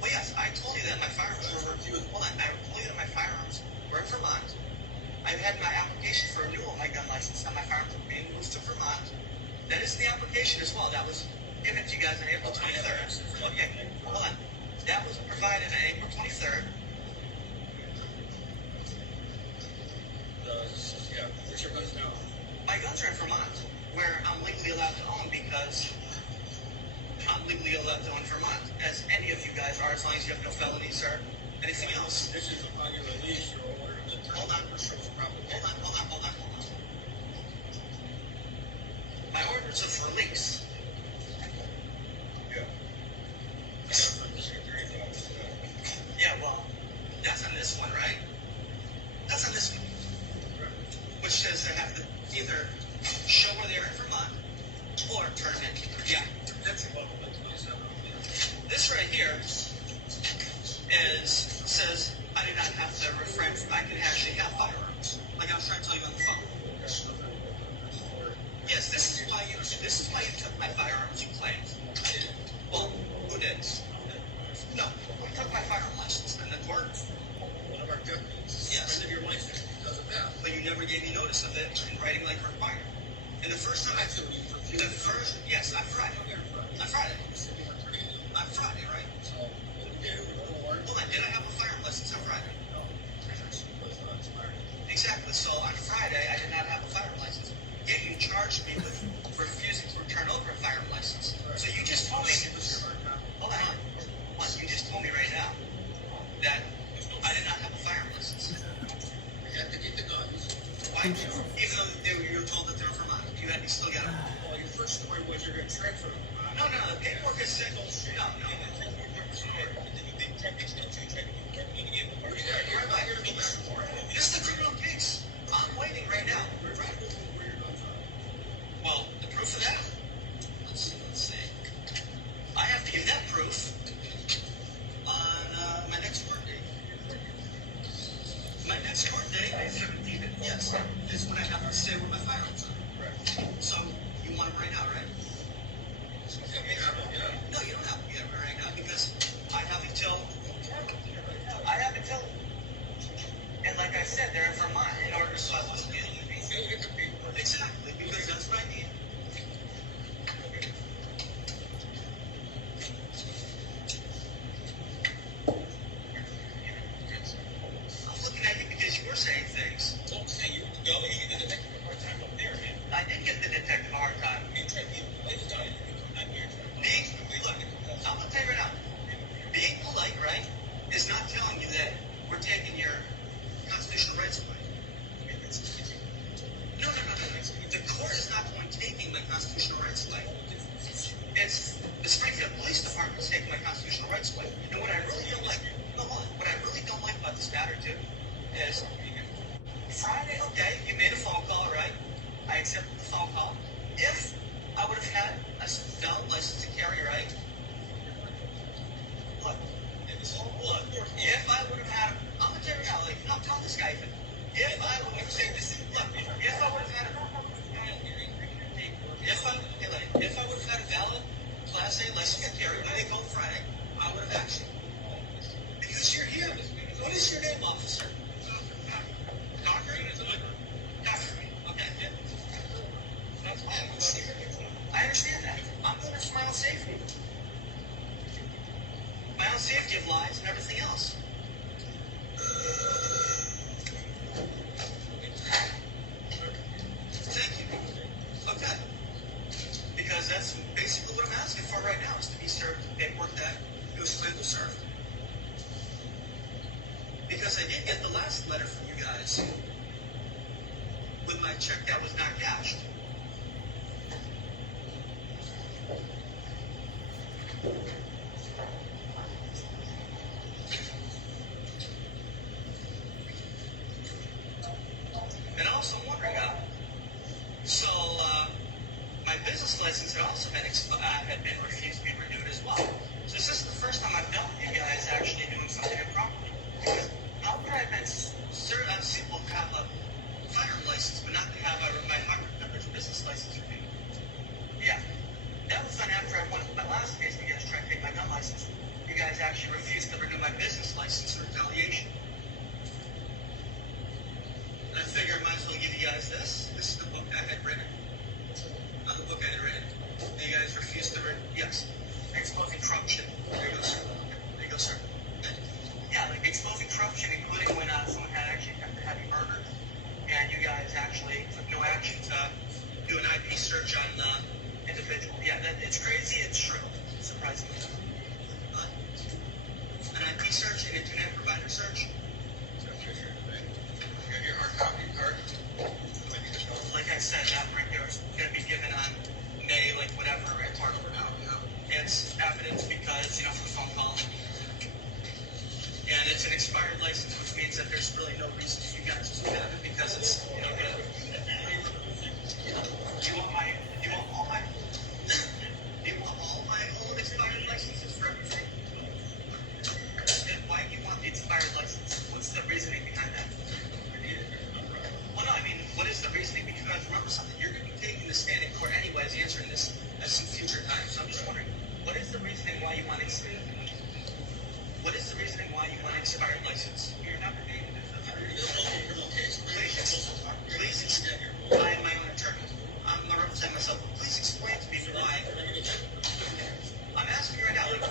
Well, yes, I told you that my firearms were refused. Hold on, I told you that my firearms were in Vermont. I had my application for renewal of my gun license, and my firearms were being moved to Vermont. That is the application as well. That was given to you guys on April 23rd. Okay, hold on. That was provided on April 23rd. Where's your guns now? My guns are in Vermont, where I'm legally allowed to own because I'm legally allowed to own Vermont, as any of you guys are, as long as you have no felonies or anything else. This is upon your release, your order to turn Hold on. over personal property. Hold on. My orders of release. Yeah. Yeah, well, that's on this one, right? That's on this one. Which says they have to either show where they're in Vermont or turn them in. Yeah. That's about 27. This right here says I do not have to refrain from, I can actually have firearms. Like I was trying to tell you on the phone. Yes, this is why you took my firearms, you claimed. I didn't. Well, who did? No, we took my firearm license and the court. One of our deputies suspended your license because of that. But you never gave me notice of it in writing like required. And the first time yes, on Friday. On Friday. On Friday, right? So, Hold on, did I have a firearm license on Friday? no, was not expired. Exactly, so on Friday, I did not have a firearm license. Yet you charged me with refusing to return over a firearm license. So you just told me, hold on, what? You just told me right now that I did not have a firearm license. You had to get the guns. Why? Even though you were told that they were Vermont, you still got them. Well, your first story was you're going to transfer them. No, the paperwork is said, no. This is the criminal case. I'm waiting right now. Well, the proof of that? Let's see. I have to give that proof on my next court date. My next court date, yes, is when I have to say where my firearms are. So, you want them right now, right? No, you don't have to get them right now because I have until, and like I I said, they're in Vermont in order so I wasn't getting a visa. Exactly, because that's what I need. I'm looking at you because you were saying things. Don't say you go, you get the detective a hard time up there, man. I did get the detective a hard time. You try to play the Donnelly, I'm here trying to Look, I'm gonna tell you right now. Being polite, right, is not telling you that we're taking your constitutional rights away. No. The court is not going to taking my constitutional rights away. It's the Springfield Police Department taking my constitutional rights away. And what I really don't like, what I really don't like about this matter too, is Friday, okay, you made a phone call, right? I accepted the phone call. If I would have had a valid license to carry, right? Look, if I would have had, I'm gonna tell you now, like, no, tell this guy even. If I would have, if I would have had a valid Class A license to carry when they called Friday, I would have actually. Because you're here. What is your name, officer? Doctor? Okay. I understand that. I'm doing it for my own safety. My own safety of lives and everything else. Thank you. Okay. Because that's basically what I'm asking for right now, is to be served the paperwork that it was supposed to serve. Because I did get the last letter from you guys with my check that was not cashed. And also I'm wondering, my business license had also been refused to be renewed as well. So this is the first time I've dealt with you guys actually doing something improperly. Because how could I have been simple to have a firearm license, but not to have my coverage business license renewed? Yeah, that was done after I won my last case. You guys tried to take my gun license. You guys actually refused to renew my business license for retaliation. And I figure I might as well give you guys this. This is the book I had written. The book I had written. You guys refused to yes. Exposing corruption. There you go, sir. There you go, sir. Yeah, like exposing corruption, including when someone had actually had me murdered, and you guys actually took no action to do an IP search on the individual. Yeah, it's crazy. It's true. Surprisingly. An IP search and internet provider search. Your hard copy card. Like I said, that right there is going to be given on May, like whatever, at Harvard. It's evidence because, for the phone call. And it's an expired license, which means that there's really no reason for you guys to have it because it's, do you want all my old expired licenses for everything? Then why do you want the expired license? What's the reasoning behind that? Well, no, I mean, what is the reasoning? Because remember something, you're going to be taking the stand in court anyways, answering this at some future time. So I'm just wondering, what is the reasoning why you want expired license? You're not related to this. Please explain. I am my own attorney. I'm going to represent myself. Please explain to me why. I'm asking you right now, like,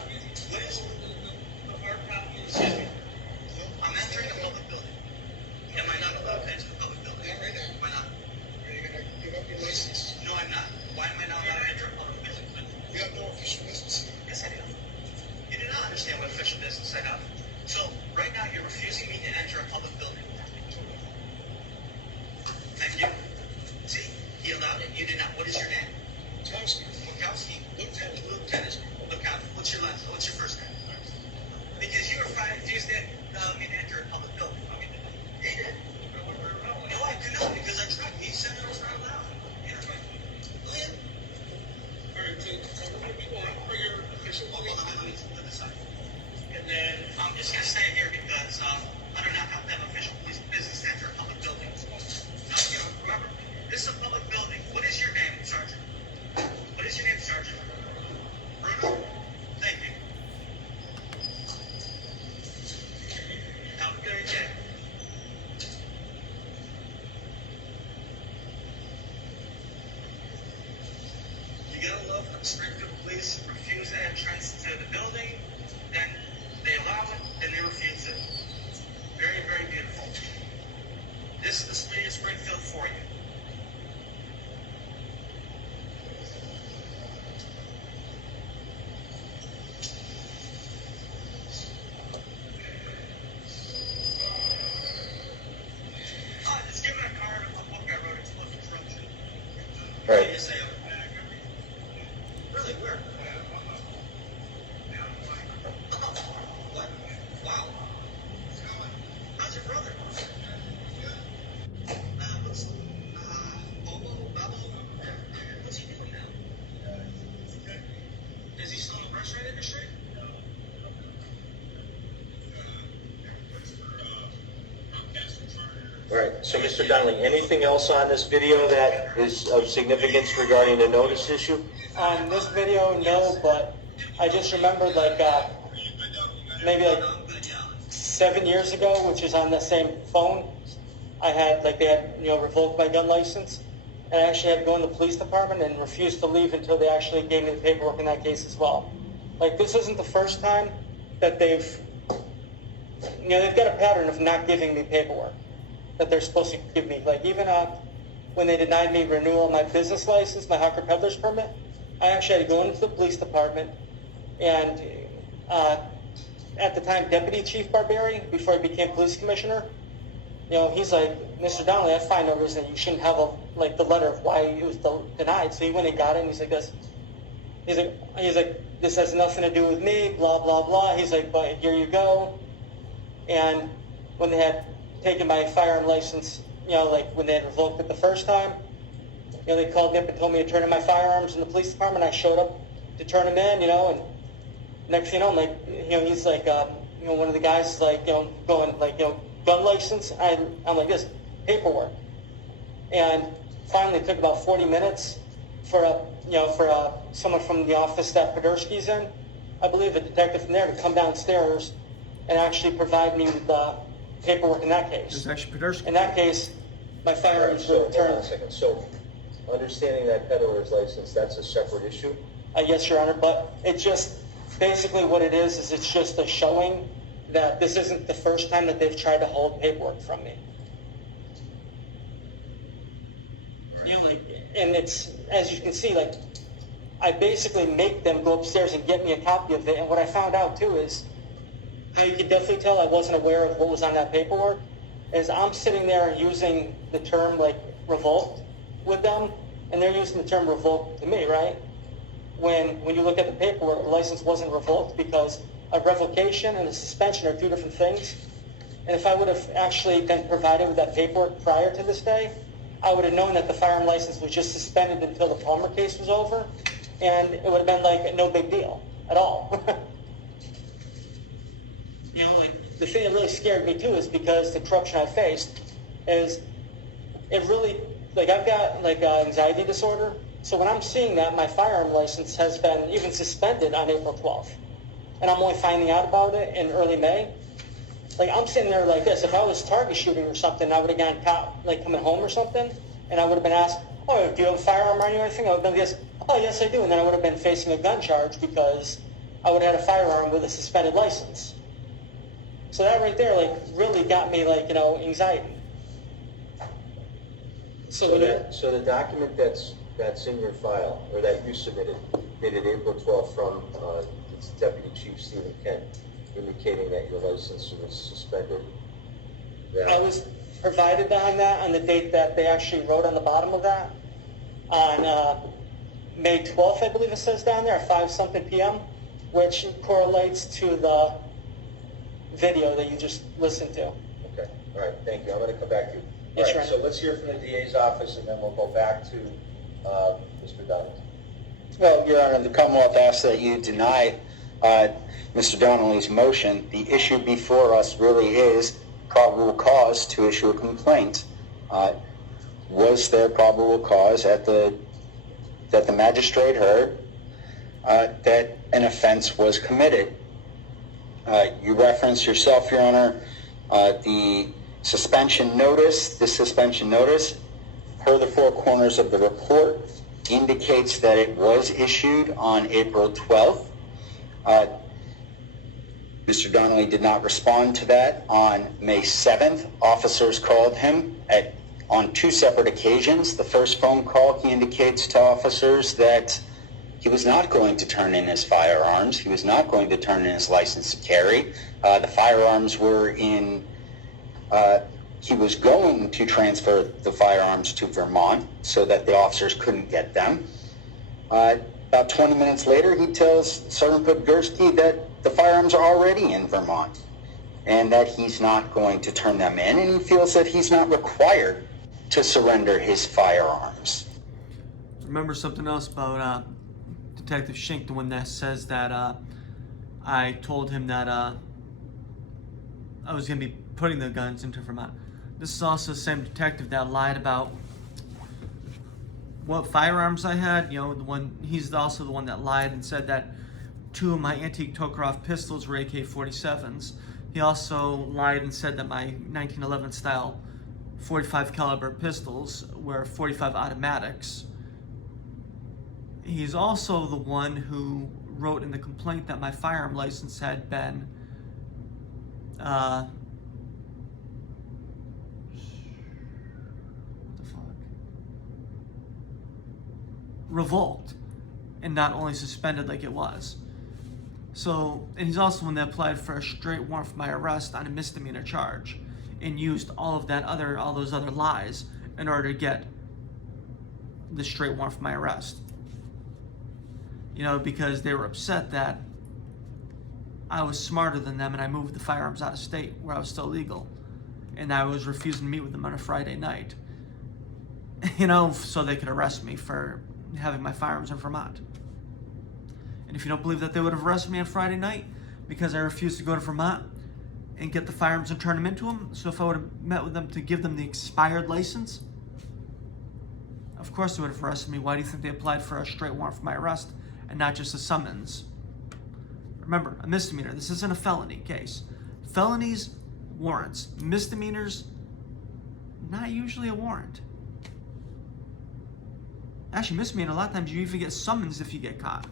what is the hard copy? I'm entering a public building. Am I not allowed to enter the public building? Why not? Are you going to give up your license? No, I'm not. Why am I not allowed to enter a public building? You have no official business. Yes, I do. yell of Springfield police refuse entrance to the building, then they allow it, then they refuse it. Very, very beautiful. This is the city of Springfield for you. Just give it a card of a book I wrote, Explosive Disruption. Right. You say, really, where? What? Wow. How's your brother? What's, Bobo? What's he doing now? Is he still in the restaurant industry? All right, so Mr. Donnelly, anything else on this video that is of significance regarding the notice issue? On this video, no, but I just remembered maybe 7 years ago, which is on the same phone, I had they had revoked my gun license, and I actually had to go in the police department and refused to leave until they actually gave me the paperwork in that case as well. This isn't the first time that they've got a pattern of not giving me paperwork that they're supposed to give me. Even when they denied me renewal of my business license, my hawker peddler's permit, I actually had to go into the police department, and at the time, Deputy Chief Barbieri, before he became police commissioner, he's like, Mr. Donnelly, I find no reason that you shouldn't have the letter of why it was denied. So he went and got it, and he's like, this has nothing to do with me, blah, blah, blah. He's like, but here you go. And when they had taken my firearm license, when they had revoked it the first time, they called me up and told me to turn in my firearms in the police department. I showed up to turn them in, and next thing you know, he's like, one of the guys is going gun license. I'm like, this paperwork. And finally, it took about 40 minutes for someone from the office that Podersky's in, I believe, a detective from there, to come downstairs and actually provide me with the paperwork in that case. It's actually Podersky. In that case, my firearms were Hold on a returned. second. So, understanding that peddler's license, that's a separate issue? Yes, Your Honor, but it's just basically what it is it's just a showing that this isn't the first time that they've tried to hold paperwork from me. And it's, as you can see, I basically make them go upstairs and get me a copy of it. And what I found out too is, how you can definitely tell I wasn't aware of what was on that paperwork, is I'm sitting there using the term revoked with them, and they're using the term revoked to me, right? When you look at the paperwork, the license wasn't revoked, because a revocation and a suspension are two different things. And if I would have actually been provided with that paperwork prior to this day, I would have known that the firearm license was just suspended until the Palmer case was over, and it would have been no big deal at all. The thing that really scared me too is because the corruption I faced is, it really, I've got anxiety disorder. So when I'm seeing that my firearm license has been even suspended on April 12th, and I'm only finding out about it in early May, I'm sitting there like this. If I was target shooting or something, I would have gone caught, coming home or something, and I would have been asked, oh, do you have a firearm on you or anything? I would have been yes, oh, yes, I do. And then I would have been facing a gun charge because I would have had a firearm with a suspended license. So that right there, really got me, anxiety. So the document that's in your file, or that you submitted, dated April 12th from Deputy Chief Stephen Kent, indicating that your license was suspended. I was provided on the date that they actually wrote on the bottom of that. On May 12th, I believe it says down there, at 5-something p.m., which correlates to the video that you just listened to. Okay, all right, thank you. I'm going to come back to you. Yes, all Your right, Honor. so let's hear from the DA's office, and then we'll go back to Mr. Donnelly. Well, Your Honor, the Commonwealth asks that you deny Mr. Donnelly's motion. The issue before us really is probable cause to issue a complaint. Was there probable cause that the magistrate heard that an offense was committed? You referenced yourself, Your Honor, the suspension notice. This suspension notice, per the four corners of the report, indicates that it was issued on April 12th. Mr. Donnelly did not respond to that. On May 7th, officers called him on two separate occasions. The first phone call, he indicates to officers that he was not going to turn in his firearms. He was not going to turn in his license to carry. The firearms were in, he was going to transfer the firearms to Vermont so that the officers couldn't get them. About 20 minutes later, he tells Sergeant Podgorski that the firearms are already in Vermont and that he's not going to turn them in, and he feels that he's not required to surrender his firearms. Remember something else about Detective Shink, the one that says that I told him that I was going to be putting the guns into Vermont. This is also the same detective that lied about what firearms I had. You know, he's also the one that lied and said that 2 of my antique Tokarev pistols were AK-47s. He also lied and said that my 1911 style 45 caliber pistols were 45 automatics. He's also the one who wrote in the complaint that my firearm license had been revoked and not only suspended like it was. So, and he's also one that applied for a straight warrant for my arrest on a misdemeanor charge and used all those other lies in order to get the straight warrant for my arrest. You know, because they were upset that I was smarter than them and I moved the firearms out of state where I was still legal, and I was refusing to meet with them on a Friday night, you know, so they could arrest me for having my firearms in Vermont. And if you don't believe that they would have arrested me on Friday night because I refused to go to Vermont and get the firearms and turn them into them, so if I would have met with them to give them the expired license, of course they would have arrested me. Why do you think they applied for a straight warrant for my arrest and not just a summons? Remember, a misdemeanor. This isn't a felony case. Felonies, warrants. Misdemeanors, not usually a warrant. Actually, misdemeanor, a lot of times you even get summons if you get caught.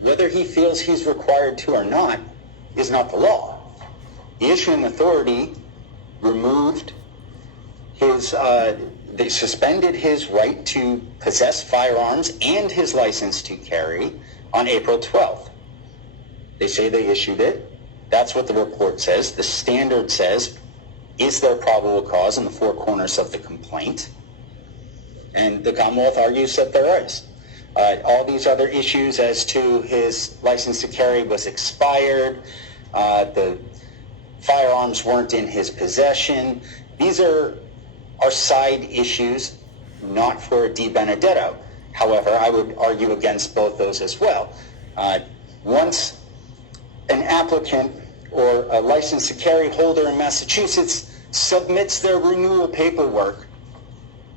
Whether he feels he's required to or not is not the law. The issuing authority removed they suspended his right to possess firearms and his license to carry on April 12th. They say they issued it. That's what the report says. The standard says, is there probable cause in the 4 corners of the complaint? And the Commonwealth argues that there is. All these other issues as to his license to carry was expired, the firearms weren't in his possession. These are side issues, not for a De Benedetto. However, I would argue against both those as well. Once an applicant or a license to carry holder in Massachusetts submits their renewal paperwork,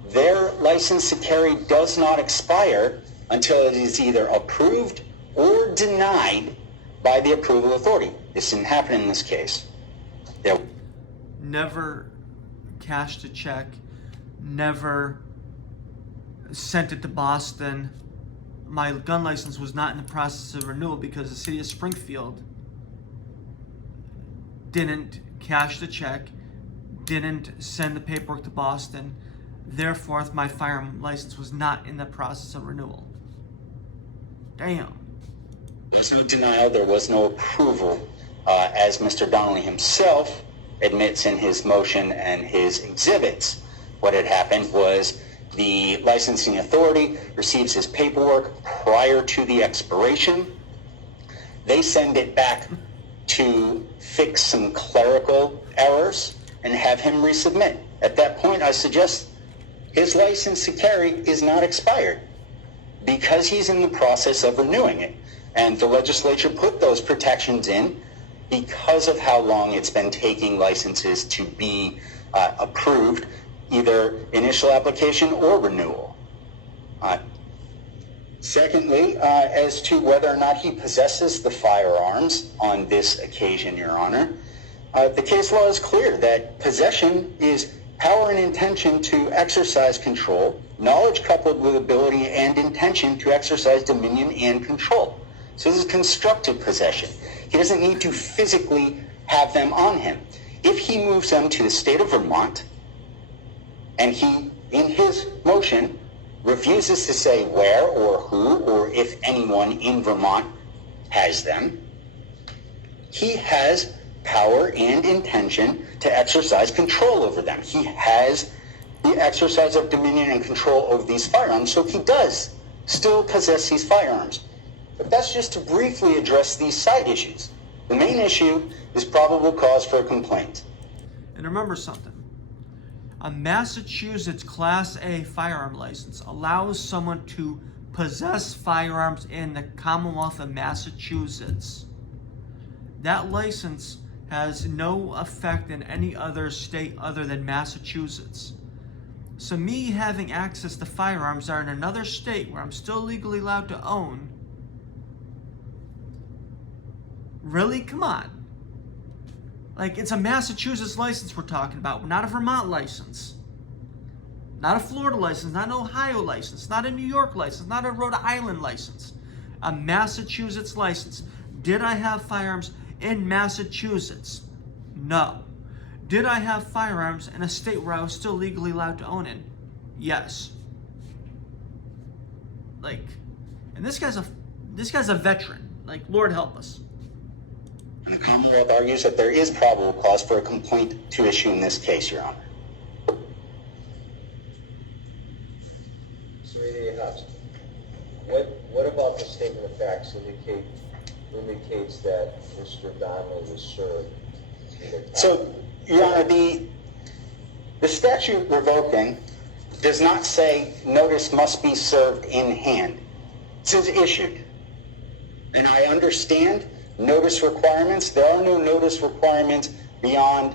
their license to carry does not expire until it is either approved or denied by the approval authority. This didn't happen in this case. Never cashed a check, never sent it to Boston. My gun license was not in the process of renewal because the city of Springfield didn't cash the check, didn't send the paperwork to Boston. Therefore, my firearm license was not in the process of renewal. Damn. There was no denial, there was no approval. As Mr. Donnelly himself admits in his motion and his exhibits, what had happened was the licensing authority receives his paperwork prior to the expiration. They send it back to fix some clerical errors and have him resubmit. At that point, I suggest his license to carry is not expired because he's in the process of renewing it. And the legislature put those protections in because of how long it's been taking licenses to be approved, either initial application or renewal. Secondly, as to whether or not he possesses the firearms on this occasion, Your Honor, The case law is clear that possession is power and intention to exercise control, knowledge coupled with ability and intention to exercise dominion and control. So this is constructive possession. He doesn't need to physically have them on him. If he moves them to the state of Vermont, and he, in his motion, refuses to say where or who or if anyone in Vermont has them, he has power and intention to exercise control over them. He has the exercise of dominion and control over these firearms, so he does still possess these firearms. But that's just to briefly address these side issues. The main issue is probable cause for a complaint. And remember something. A Massachusetts Class A firearm license allows someone to possess firearms in the Commonwealth of Massachusetts. That license has no effect in any other state other than Massachusetts. So me having access to firearms that are in another state where I'm still legally allowed to own, really? Come on. Like, it's a Massachusetts license we're talking about, not a Vermont license. Not a Florida license, not an Ohio license, not a New York license, not a Rhode Island license. A Massachusetts license. Did I have firearms in Massachusetts? No. Did I have firearms in a state where I was still legally allowed to own it? Yes. Like, and this guy's a veteran. Like, Lord help us. The Commonwealth argues that there is probable cause for a complaint to issue in this case, Your Honor. So, what about the statement of facts indicates that Mr. Donnelly was served? So, Your Honor, the statute revoking does not say notice must be served in hand. It says issued. And I understand notice requirements. There are no notice requirements beyond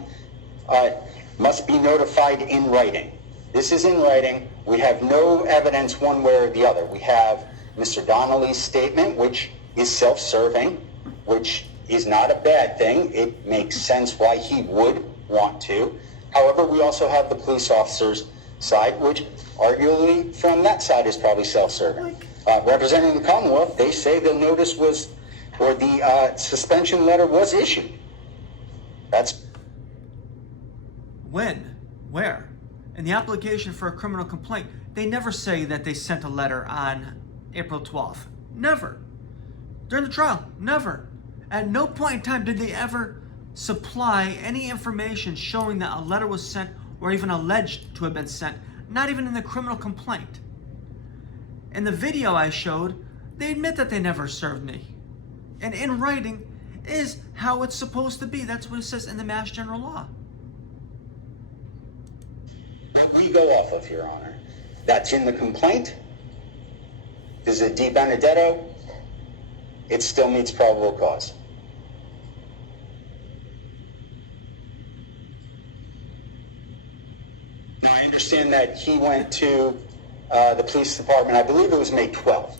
must be notified in writing. This is in writing. We have no evidence one way or the other. We have Mr. Donnelly's statement, which is self-serving, which is not a bad thing. It makes sense why he would want to. However, we also have the police officer's side, which arguably from that side is probably self-serving. Representing the Commonwealth, they say the notice was, or the suspension letter was issued. That's When? Where? In the application for a criminal complaint, they never say that they sent a letter on April 12th. Never. During the trial, never. At no point in time did they ever supply any information showing that a letter was sent or even alleged to have been sent, not even in the criminal complaint. In the video I showed, they admit that they never served me. And in writing is how it's supposed to be. That's what it says in the Mass General Law. what we go off of, Your Honor. That's in the complaint. This is a De Benedetto. It still meets probable cause. Now, I understand that he went to the police department, I believe it was May 12th,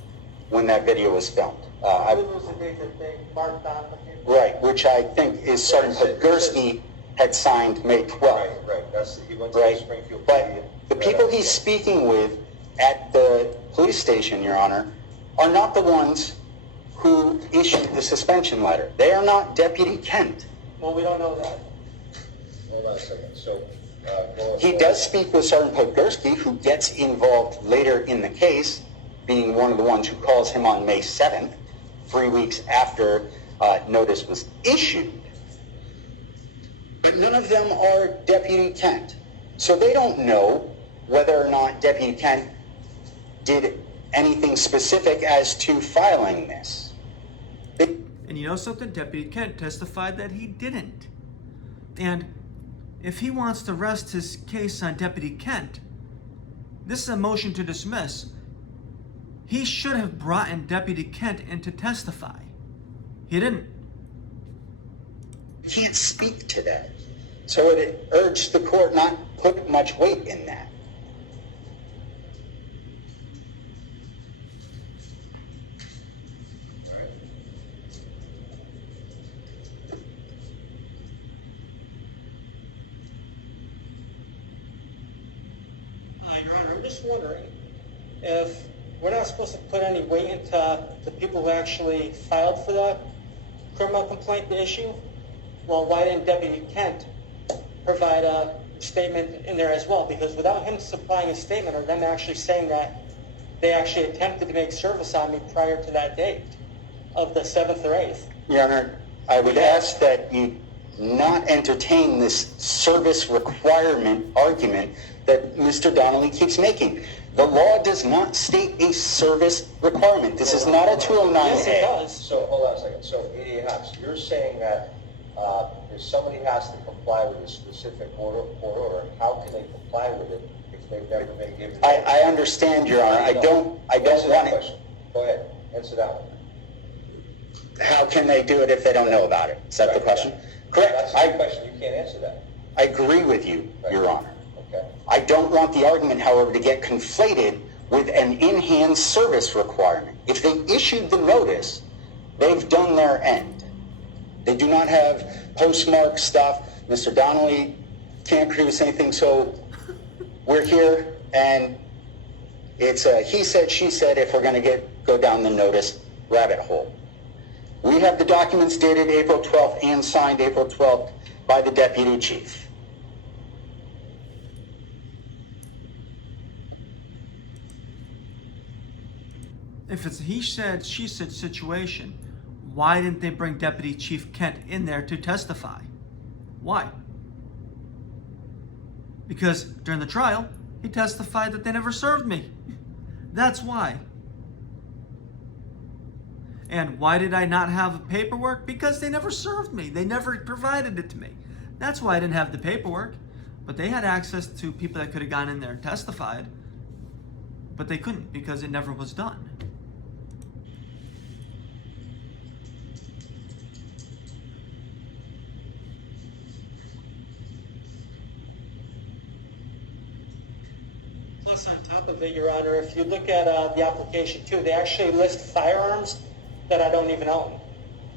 when that video was filmed. I believe it was the date that they marked on the paper. Right, which I think is Sergeant Podgorski had signed May 12th. Right. He went to Right, the Springfield Ma. but the people he's speaking with at the police station, Your Honor, are not the ones who issued the suspension letter. They are not Deputy Kent. Well, we don't know that. Hold on a second. So, He does speak with Sergeant Podgorski, who gets involved later in the case, being one of the ones who calls him on May 7th, 3 weeks after notice was issued. But none of them are Deputy Kent. So they don't know whether or not Deputy Kent did anything specific as to filing this. And you know something? Deputy Kent testified that he didn't. And if he wants to rest his case on Deputy Kent, this is a motion to dismiss. He should have brought in Deputy Kent in to testify. He didn't. Can't speak to that. So it urged the court not put much weight in that. Your Honor, I'm just wondering if we're not supposed to put any weight into the people who actually filed for the criminal complaint, the issue. Well, why didn't Deputy Kent provide a statement in there as well? Because without him supplying a statement or them actually saying that they actually attempted to make service on me prior to that date of the 7th or 8th. Your Honor, I would ask that you not entertain this service requirement argument that Mr. Donnelly keeps making. The law does not state a service requirement. This is not a 209A. Yes, it does. So, hold on a second. So, 88 Hops, you're saying that if somebody has to comply with a specific court order, how can they comply with it if they've never been given? I understand, Your Honor. I don't Answer that want it. question. Go ahead. Answer that one. How can they do it if they don't know about it? Is that the question? Correct. That's the question. You can't answer that. I agree with you, Your Honor. Okay. I don't want the argument, however, to get conflated with an in-hand service requirement. If they issued the notice, they've done their end. They do not have postmark stuff. Mr. Donnelly can't produce anything, so we're here, and it's a he said, she said if we're going to go down the notice rabbit hole. We have the documents dated April 12th and signed April 12th by the Deputy Chief. If it's a he said, she said situation, why didn't they bring Deputy Chief Kent in there to testify? Why? Because during the trial, he testified that they never served me. That's why. And why did I not have paperwork? Because they never served me. They never provided it to me. That's why I didn't have the paperwork. But they had access to people that could have gone in there and testified. But they couldn't because it never was done. Plus, on top of it, Your Honor, if you look at the application too, they actually list firearms that I don't even own.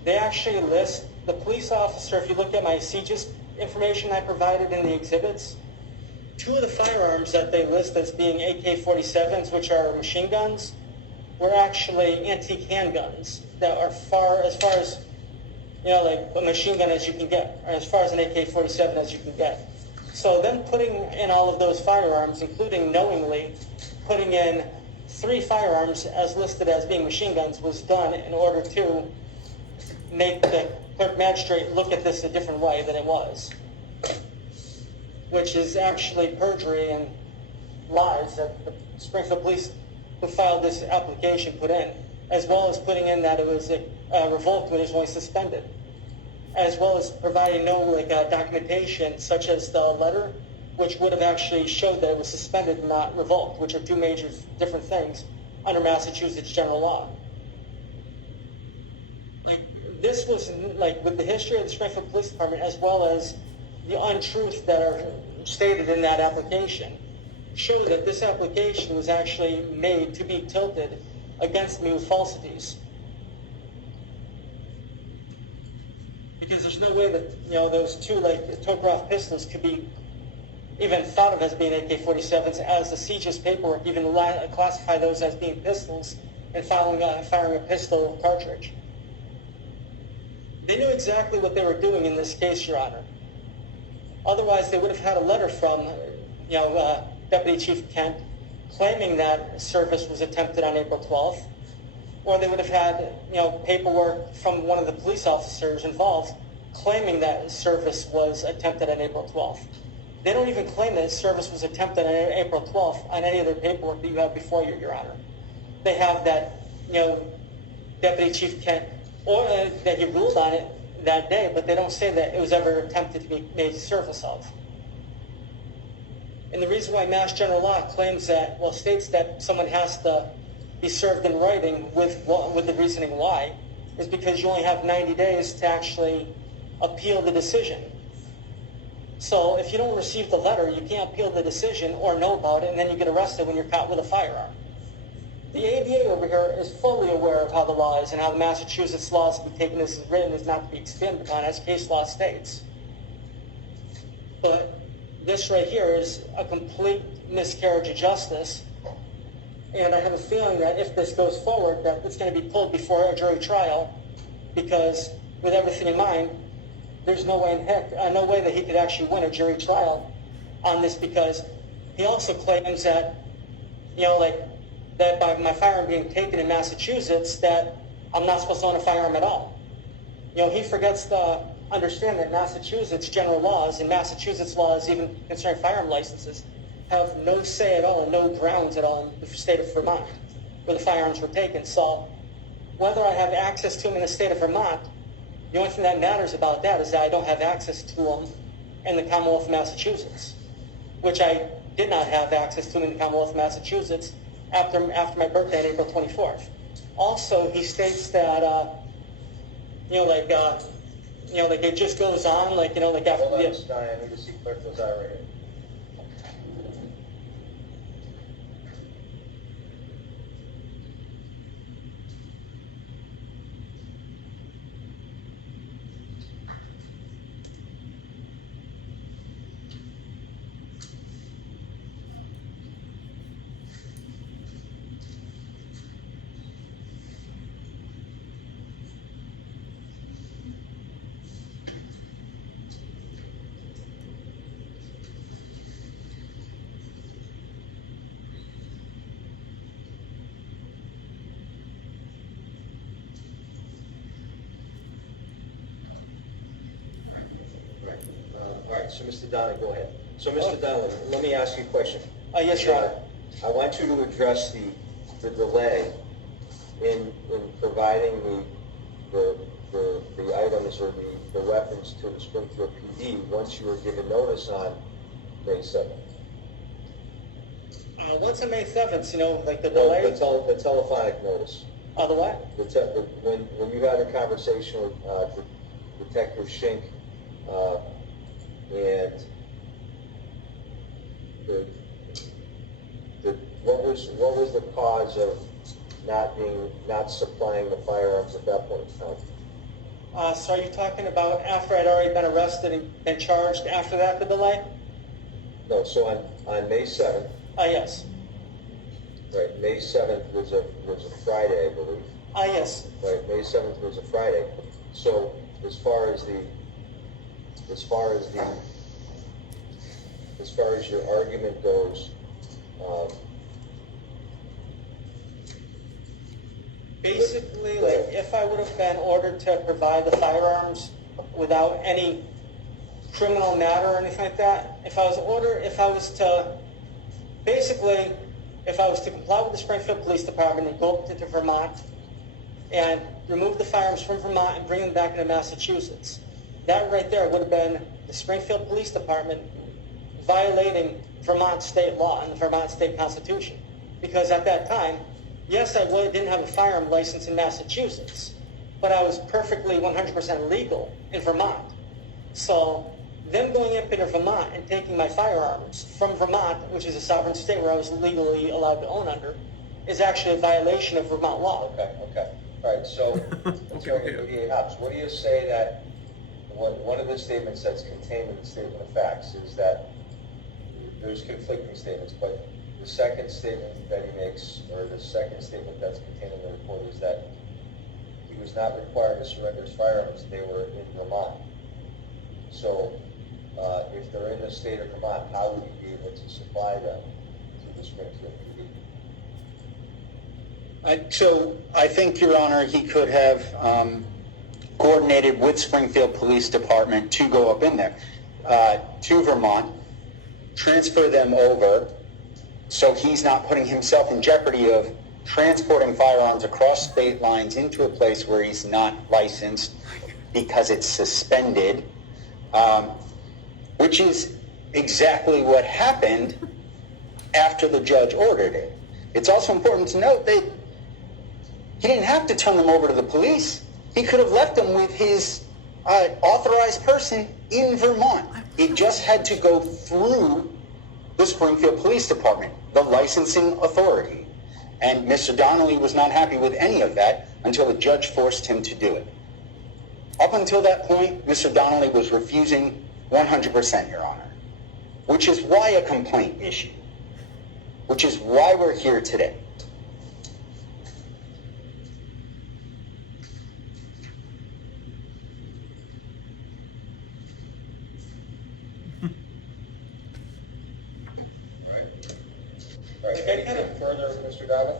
They actually list the police officer. If you look at my CJIS information I provided in the exhibits, 2 of the firearms that they list as being AK-47s, which are machine guns, were actually antique handguns that are as far as, like a machine gun as you can get, or as far as an AK-47 as you can get. So them putting in all of those firearms, including knowingly putting in 3 firearms as listed as being machine guns, was done in order to make the clerk magistrate look at this a different way than it was, which is actually perjury and lies that the Springfield police who filed this application put in, as well as putting in that it was revoked when it was only suspended, as well as providing no documentation such as the letter, which would have actually showed that it was suspended and not revoked, which are 2 major different things under Massachusetts general law. This was with the history of the Springfield Police Department, as well as the untruths that are stated in that application, show that this application was actually made to be tilted against me with falsities. Because there's no way that those 2 Tokroff pistols could be even thought of as being AK-47s, as the CJIS paperwork even classify those as being pistols and firing a pistol cartridge. They knew exactly what they were doing in this case, Your Honor. Otherwise, they would have had a letter from Deputy Chief Kent claiming that service was attempted on April 12th, or they would have had paperwork from one of the police officers involved claiming that service was attempted on April 12th. They don't even claim that service was attempted on April 12th on any of their paperwork that you have before you, Your Honor. They have that, Deputy Chief Kent, or that he ruled on it that day, but they don't say that it was ever attempted to be made service of. And the reason why Mass General Law claims that, states that someone has to be served in writing with the reasoning why, is because you only have 90 days to actually appeal the decision. So if you don't receive the letter, you can't appeal the decision or know about it, and then you get arrested when you're caught with a firearm. The ADA over here is fully aware of how the law is and how the Massachusetts laws to be taken as written is not to be expanded upon, as case law states. But this right here is a complete miscarriage of justice. And I have a feeling that if this goes forward, that it's going to be pulled before a jury trial, because with everything in mind, there's no way in heck, no way that he could actually win a jury trial on this, because he also claims that, that by my firearm being taken in Massachusetts, that I'm not supposed to own a firearm at all. He forgets to understand that Massachusetts general laws and Massachusetts laws, even concerning firearm licenses, have no say at all and no grounds at all in the state of Vermont where the firearms were taken. So whether I have access to them in the state of Vermont, the only thing that matters about that is that I don't have access to them in the Commonwealth of Massachusetts, which I did not have access to them in the Commonwealth of Massachusetts after my birthday on April 24th. Also, he states that, it just goes on, after Hold on, Mr. Donnelly, I need to see clerk those out right here. All right, so Mr. Donnelly, go ahead. So Mr. Donnelly, let me ask you a question. Yes, Your Honor. I want you to address the delay in providing the items or the weapons to the Springfield PD once you were given notice on May 7th. Once on May 7th, the No, delay. the telephonic notice. The what? When you had a conversation with Detective Schink, and what was the cause of not supplying the firearms at that point in time? So are you talking about after I'd already been arrested and charged, after that, the delay? No, so on May 7th, Yes. right, May 7th was a Friday, I believe. Yes. Right, May 7th was a Friday. So as far as your argument goes, Basically, if I would have been ordered to provide the firearms without any criminal matter or anything like that, if I was to comply with the Springfield Police Department and go up to Vermont and remove the firearms from Vermont and bring them back into Massachusetts, that right there would have been the Springfield Police Department violating Vermont state law and the Vermont state constitution. Because at that time, yes, I really didn't have a firearm license in Massachusetts, but I was perfectly 100% legal in Vermont. So them going up into Vermont and taking my firearms from Vermont, which is a sovereign state where I was legally allowed to own under, is actually a violation of Vermont law. Okay. All right, so, Attorney Hobbs, what do you say that one of the statements that's contained in the statement of facts is that there's conflicting statements, but the second statement that he makes, or the second statement that's contained in the report, is that he was not required to surrender his firearms, they were in Vermont. So, if they're in the state of Vermont, how would he be able to supply them to the Springfield PD? So I think, Your Honor, he could have coordinated with Springfield Police Department to go up in there to Vermont, transfer them over, so he's not putting himself in jeopardy of transporting firearms across state lines into a place where he's not licensed because it's suspended, which is exactly what happened after the judge ordered it. It's also important to note that he didn't have to turn them over to the police. He could have left them with his authorized person in Vermont. It just had to go through the Springfield Police Department, the licensing authority. And Mr. Donnelly was not happy with any of that until the judge forced him to do it. Up until that point, Mr. Donnelly was refusing 100%, Your Honor. which is why a complaint issued, which is why we're here today. All right, can you get further, Mr. Donnelly?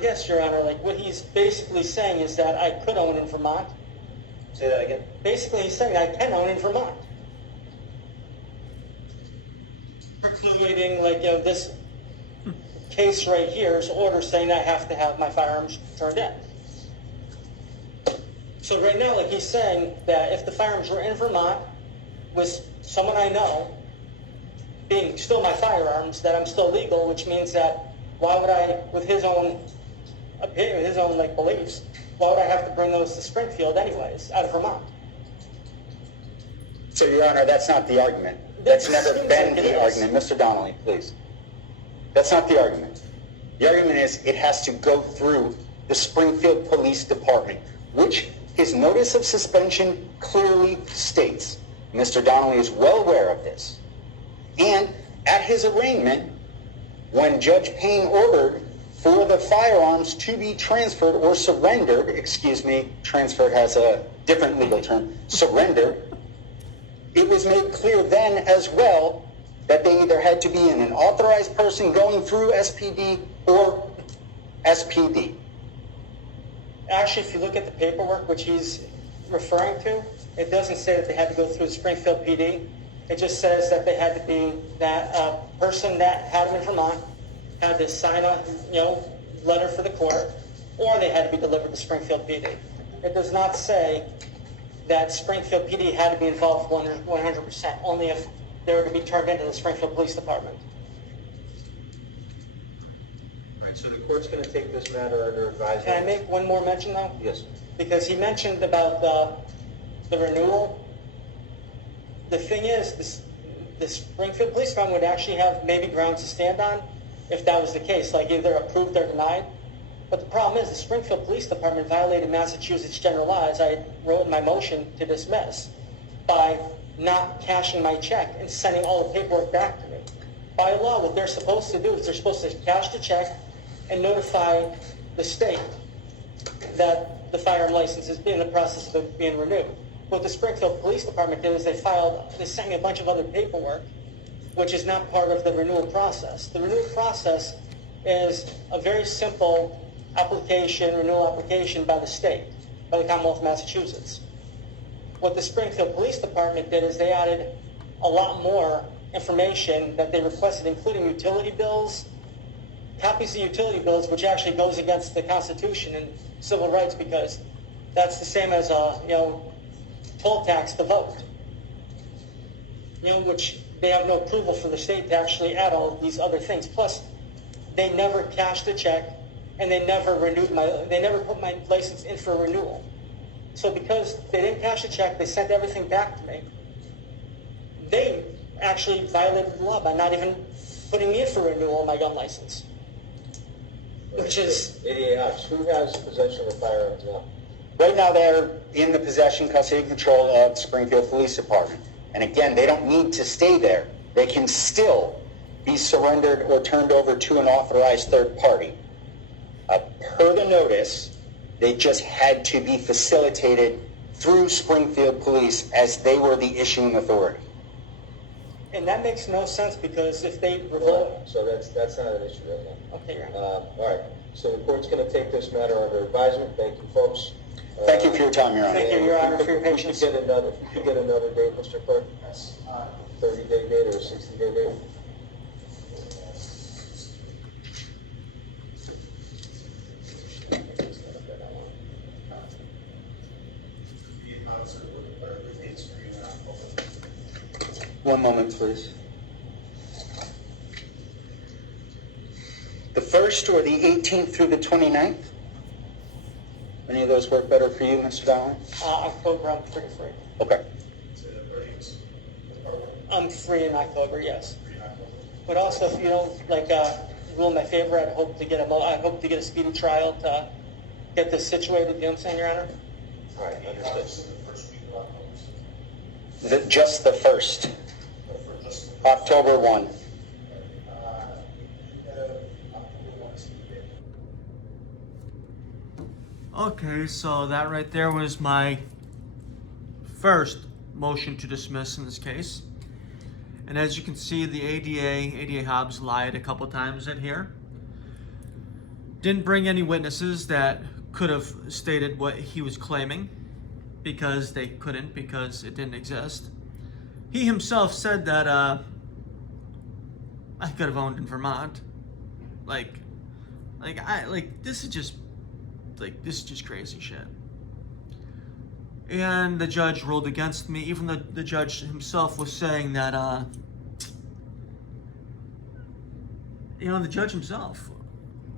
Yes, Your Honor. Like what he's basically saying is that I could own in Vermont. Say that again. Basically, he's saying I can own in Vermont. Precluding, this case right here is order saying I have to have my firearms turned in. So right now, he's saying that if the firearms were in Vermont with someone I know being still my firearms, that I'm still legal, which means that why would I, with his own opinion, his own beliefs, why would I have to bring those to Springfield anyways, out of Vermont? So, Your Honor, that's not the argument. That's never been the argument. Mr. Donnelly, please. That's not the argument. The argument is it has to go through the Springfield Police Department, which his notice of suspension clearly states. Mr. Donnelly is well aware of this. And at his arraignment, when Judge Payne ordered for the firearms to be transferred or surrendered, transferred has a different legal term, surrendered, it was made clear then as well that they either had to be in an authorized person going through SPD or SPD. Actually, if you look at the paperwork which he's referring to, it doesn't say that they had to go through Springfield PD. It just says that they had to be that person that had them in Vermont had to sign a letter for the court, or they had to be delivered to Springfield PD. It does not say that Springfield PD had to be involved 100%, only if they were to be turned into the Springfield Police Department. All right, so the court's going to take this matter under advisement. Can I make one more mention, though? Yes. Because he mentioned about the renewal. The thing is, the Springfield Police Department would actually have maybe grounds to stand on if that was the case, either approved or denied. But the problem is the Springfield Police Department violated Massachusetts general law, as I wrote in my motion to dismiss, by not cashing my check and sending all the paperwork back to me. By law, what they're supposed to do is they're supposed to cash the check and notify the state that the firearm license is in the process of being renewed. What the Springfield Police Department did is they sent me a bunch of other paperwork, which is not part of the renewal process. The renewal process is a very simple renewal application by the state, by the Commonwealth of Massachusetts. What the Springfield Police Department did is they added a lot more information that they requested, including utility bills, copies of utility bills, which actually goes against the Constitution and civil rights, because that's the same as a toll tax to vote. Which they have no approval for the state to actually add all of these other things. Plus, they never cashed a check, and they never put my license in for renewal. So because they didn't cash the check, they sent everything back to me. They actually violated the law by not even putting me in for renewal of my gun license. Which is... Who has possession of the firearms now? Right now, they're in the possession, custody, and control of Springfield Police Department. And again, they don't need to stay there. They can still be surrendered or turned over to an authorized third party. Per the notice, they just had to be facilitated through Springfield Police as they were the issuing authority. And that makes no sense, because if they revolt... So that's not an issue right now. Okay, you're right. All right, so the court's going to take this matter under advisement. Thank you, folks. Thank you for your time, Your Honor. Thank you, Your Honor, for your patience. If you could get another date, Mr. Clerk? Yes. 30-day date or a 60-day date? One moment, please. The 1st or the 18th through the 29th? Any of those work better for you, Mr. Donnelly? October, I'm pretty free. Okay. I'm free in October, yes. But also, if you don't rule in my favor, I hope to get a speedy trial to get this situated. You know what I'm saying, Your Honor? All right, understood. Just the 1st. For just October 1. Okay, so that right there was my first motion to dismiss in this case. And as you can see, the ADA Hobbs lied a couple times in here. Didn't bring any witnesses that could have stated what he was claiming, because they couldn't, because it didn't exist. He himself said that I could have owned in Vermont. This is just crazy shit. And the judge ruled against me, even though the judge himself was saying that, the judge himself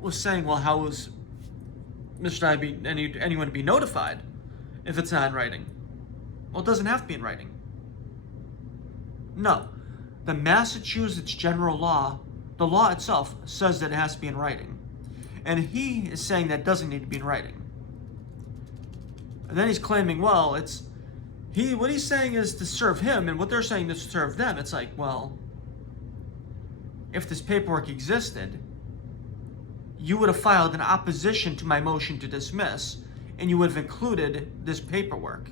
was saying, well, how was anyone to be notified if it's not in writing? Well, it doesn't have to be in writing. No. The Massachusetts general law, the law itself, says that it has to be in writing. And he is saying that it doesn't need to be in writing. And then he's claiming, well, what he's saying is to serve him, and what they're saying is to serve them. It's like, well, if this paperwork existed, you would have filed an opposition to my motion to dismiss, and you would have included this paperwork.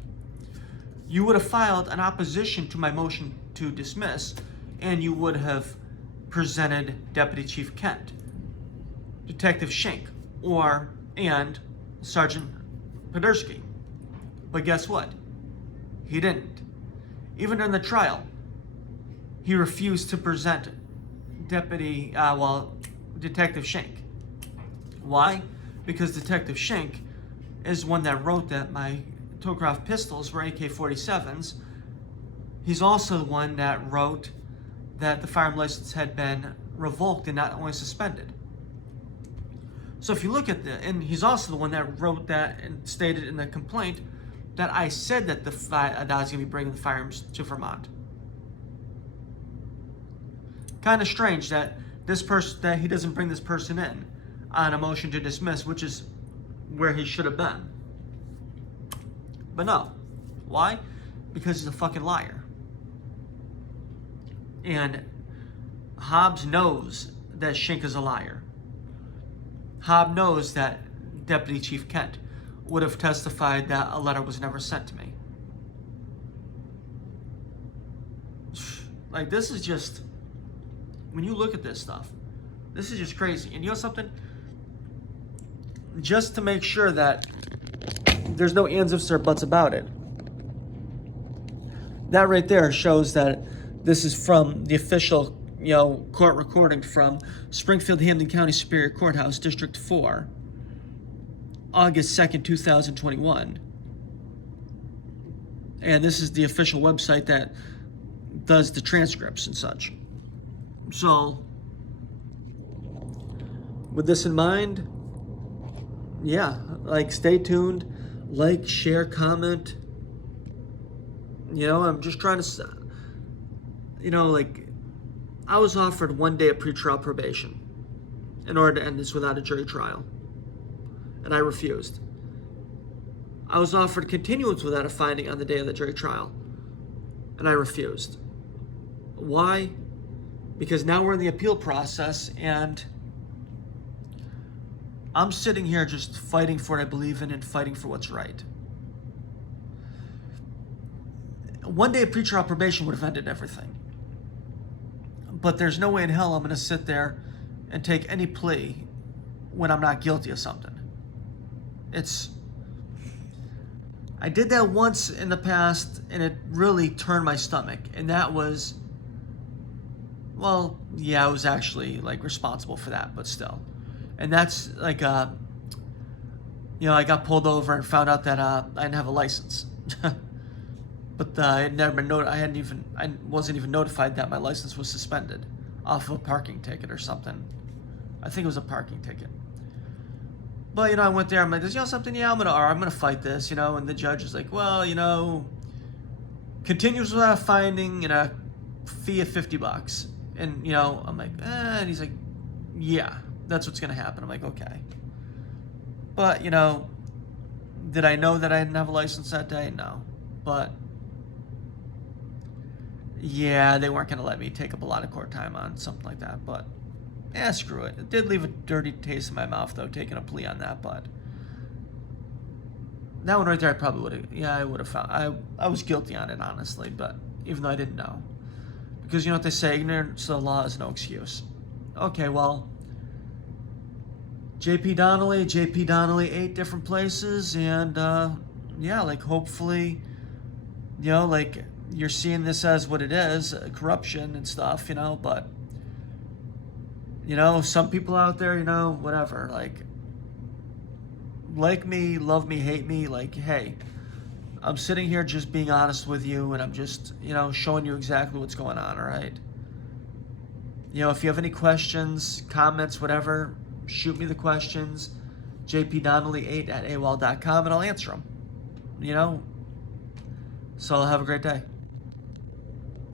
You would have filed an opposition to my motion to dismiss, and you would have presented Deputy Chief Kent, Detective Schenk, and Sergeant Podersky. But guess what? He didn't. Even in the trial, he refused to present Detective Schenk. Why? Because Detective Schenk is one that wrote that my Towcroft pistols were AK-47s. He's also the one that wrote that the firearm license had been revoked and not only suspended. So if you look at and he's also the one that wrote that and stated in the complaint that I said that that I was going to be bringing the firearms to Vermont. Kind of strange that that he doesn't bring this person in on a motion to dismiss, which is where he should have been. But no. Why? Because he's a fucking liar. And Hobbs knows that Schenk is a liar. Hobbs knows that Deputy Chief Kent would have testified that a letter was never sent to me. This is just, when you look at this stuff, this is just crazy. And you know something? Just to make sure that there's no ands, ifs, or buts about it, that right there shows that this is from the official, court recording from Springfield Hamden County Superior Courthouse, District 4, August 2nd, 2021. And this is the official website that does the transcripts and such. So, with this in mind, stay tuned, share, comment. I'm just trying to, I was offered 1 day of pretrial probation in order to end this without a jury trial, and I refused. I was offered continuance without a finding on the day of the jury trial, and I refused. Why? Because now we're in the appeal process, and I'm sitting here just fighting for what I believe in and fighting for what's right. 1 day of pretrial probation would have ended everything. But there's no way in hell I'm going to sit there and take any plea when I'm not guilty of something. I did that once in the past, and it really turned my stomach. And that was, I was actually responsible for that, but still. And that's I got pulled over and found out that I didn't have a license. But I had never been I wasn't even notified that my license was suspended off of a parking ticket or something. I think it was a parking ticket. But I went there. I'm like, something? Yeah, I'm gonna fight this. And the judge is like, well, continues without a finding and a fee of $50. And I'm like, and he's like, yeah, that's what's gonna happen. I'm like, okay. But did I know that I didn't have a license that day? No. But yeah, they weren't going to let me take up a lot of court time on something like that, but yeah, screw it. It did leave a dirty taste in my mouth, though, taking a plea on that, but that one right there, I probably would have, yeah, I would have found, I was guilty on it, honestly, but even though I didn't know. Because you know what they say, ignorance of the law is no excuse. Okay, well, JP Donnelly, 8 different places, and yeah, like hopefully, you know, like you're seeing this as what it is, corruption and stuff, you know, but, you know, some people out there, you know, whatever, like me, love me, hate me, like, hey, I'm sitting here just being honest with you, and I'm just, you know, showing you exactly what's going on, all right? You know, if you have any questions, comments, whatever, shoot me the questions, jpdonnelly8@aol.com, and I'll answer them, you know? So have a great day.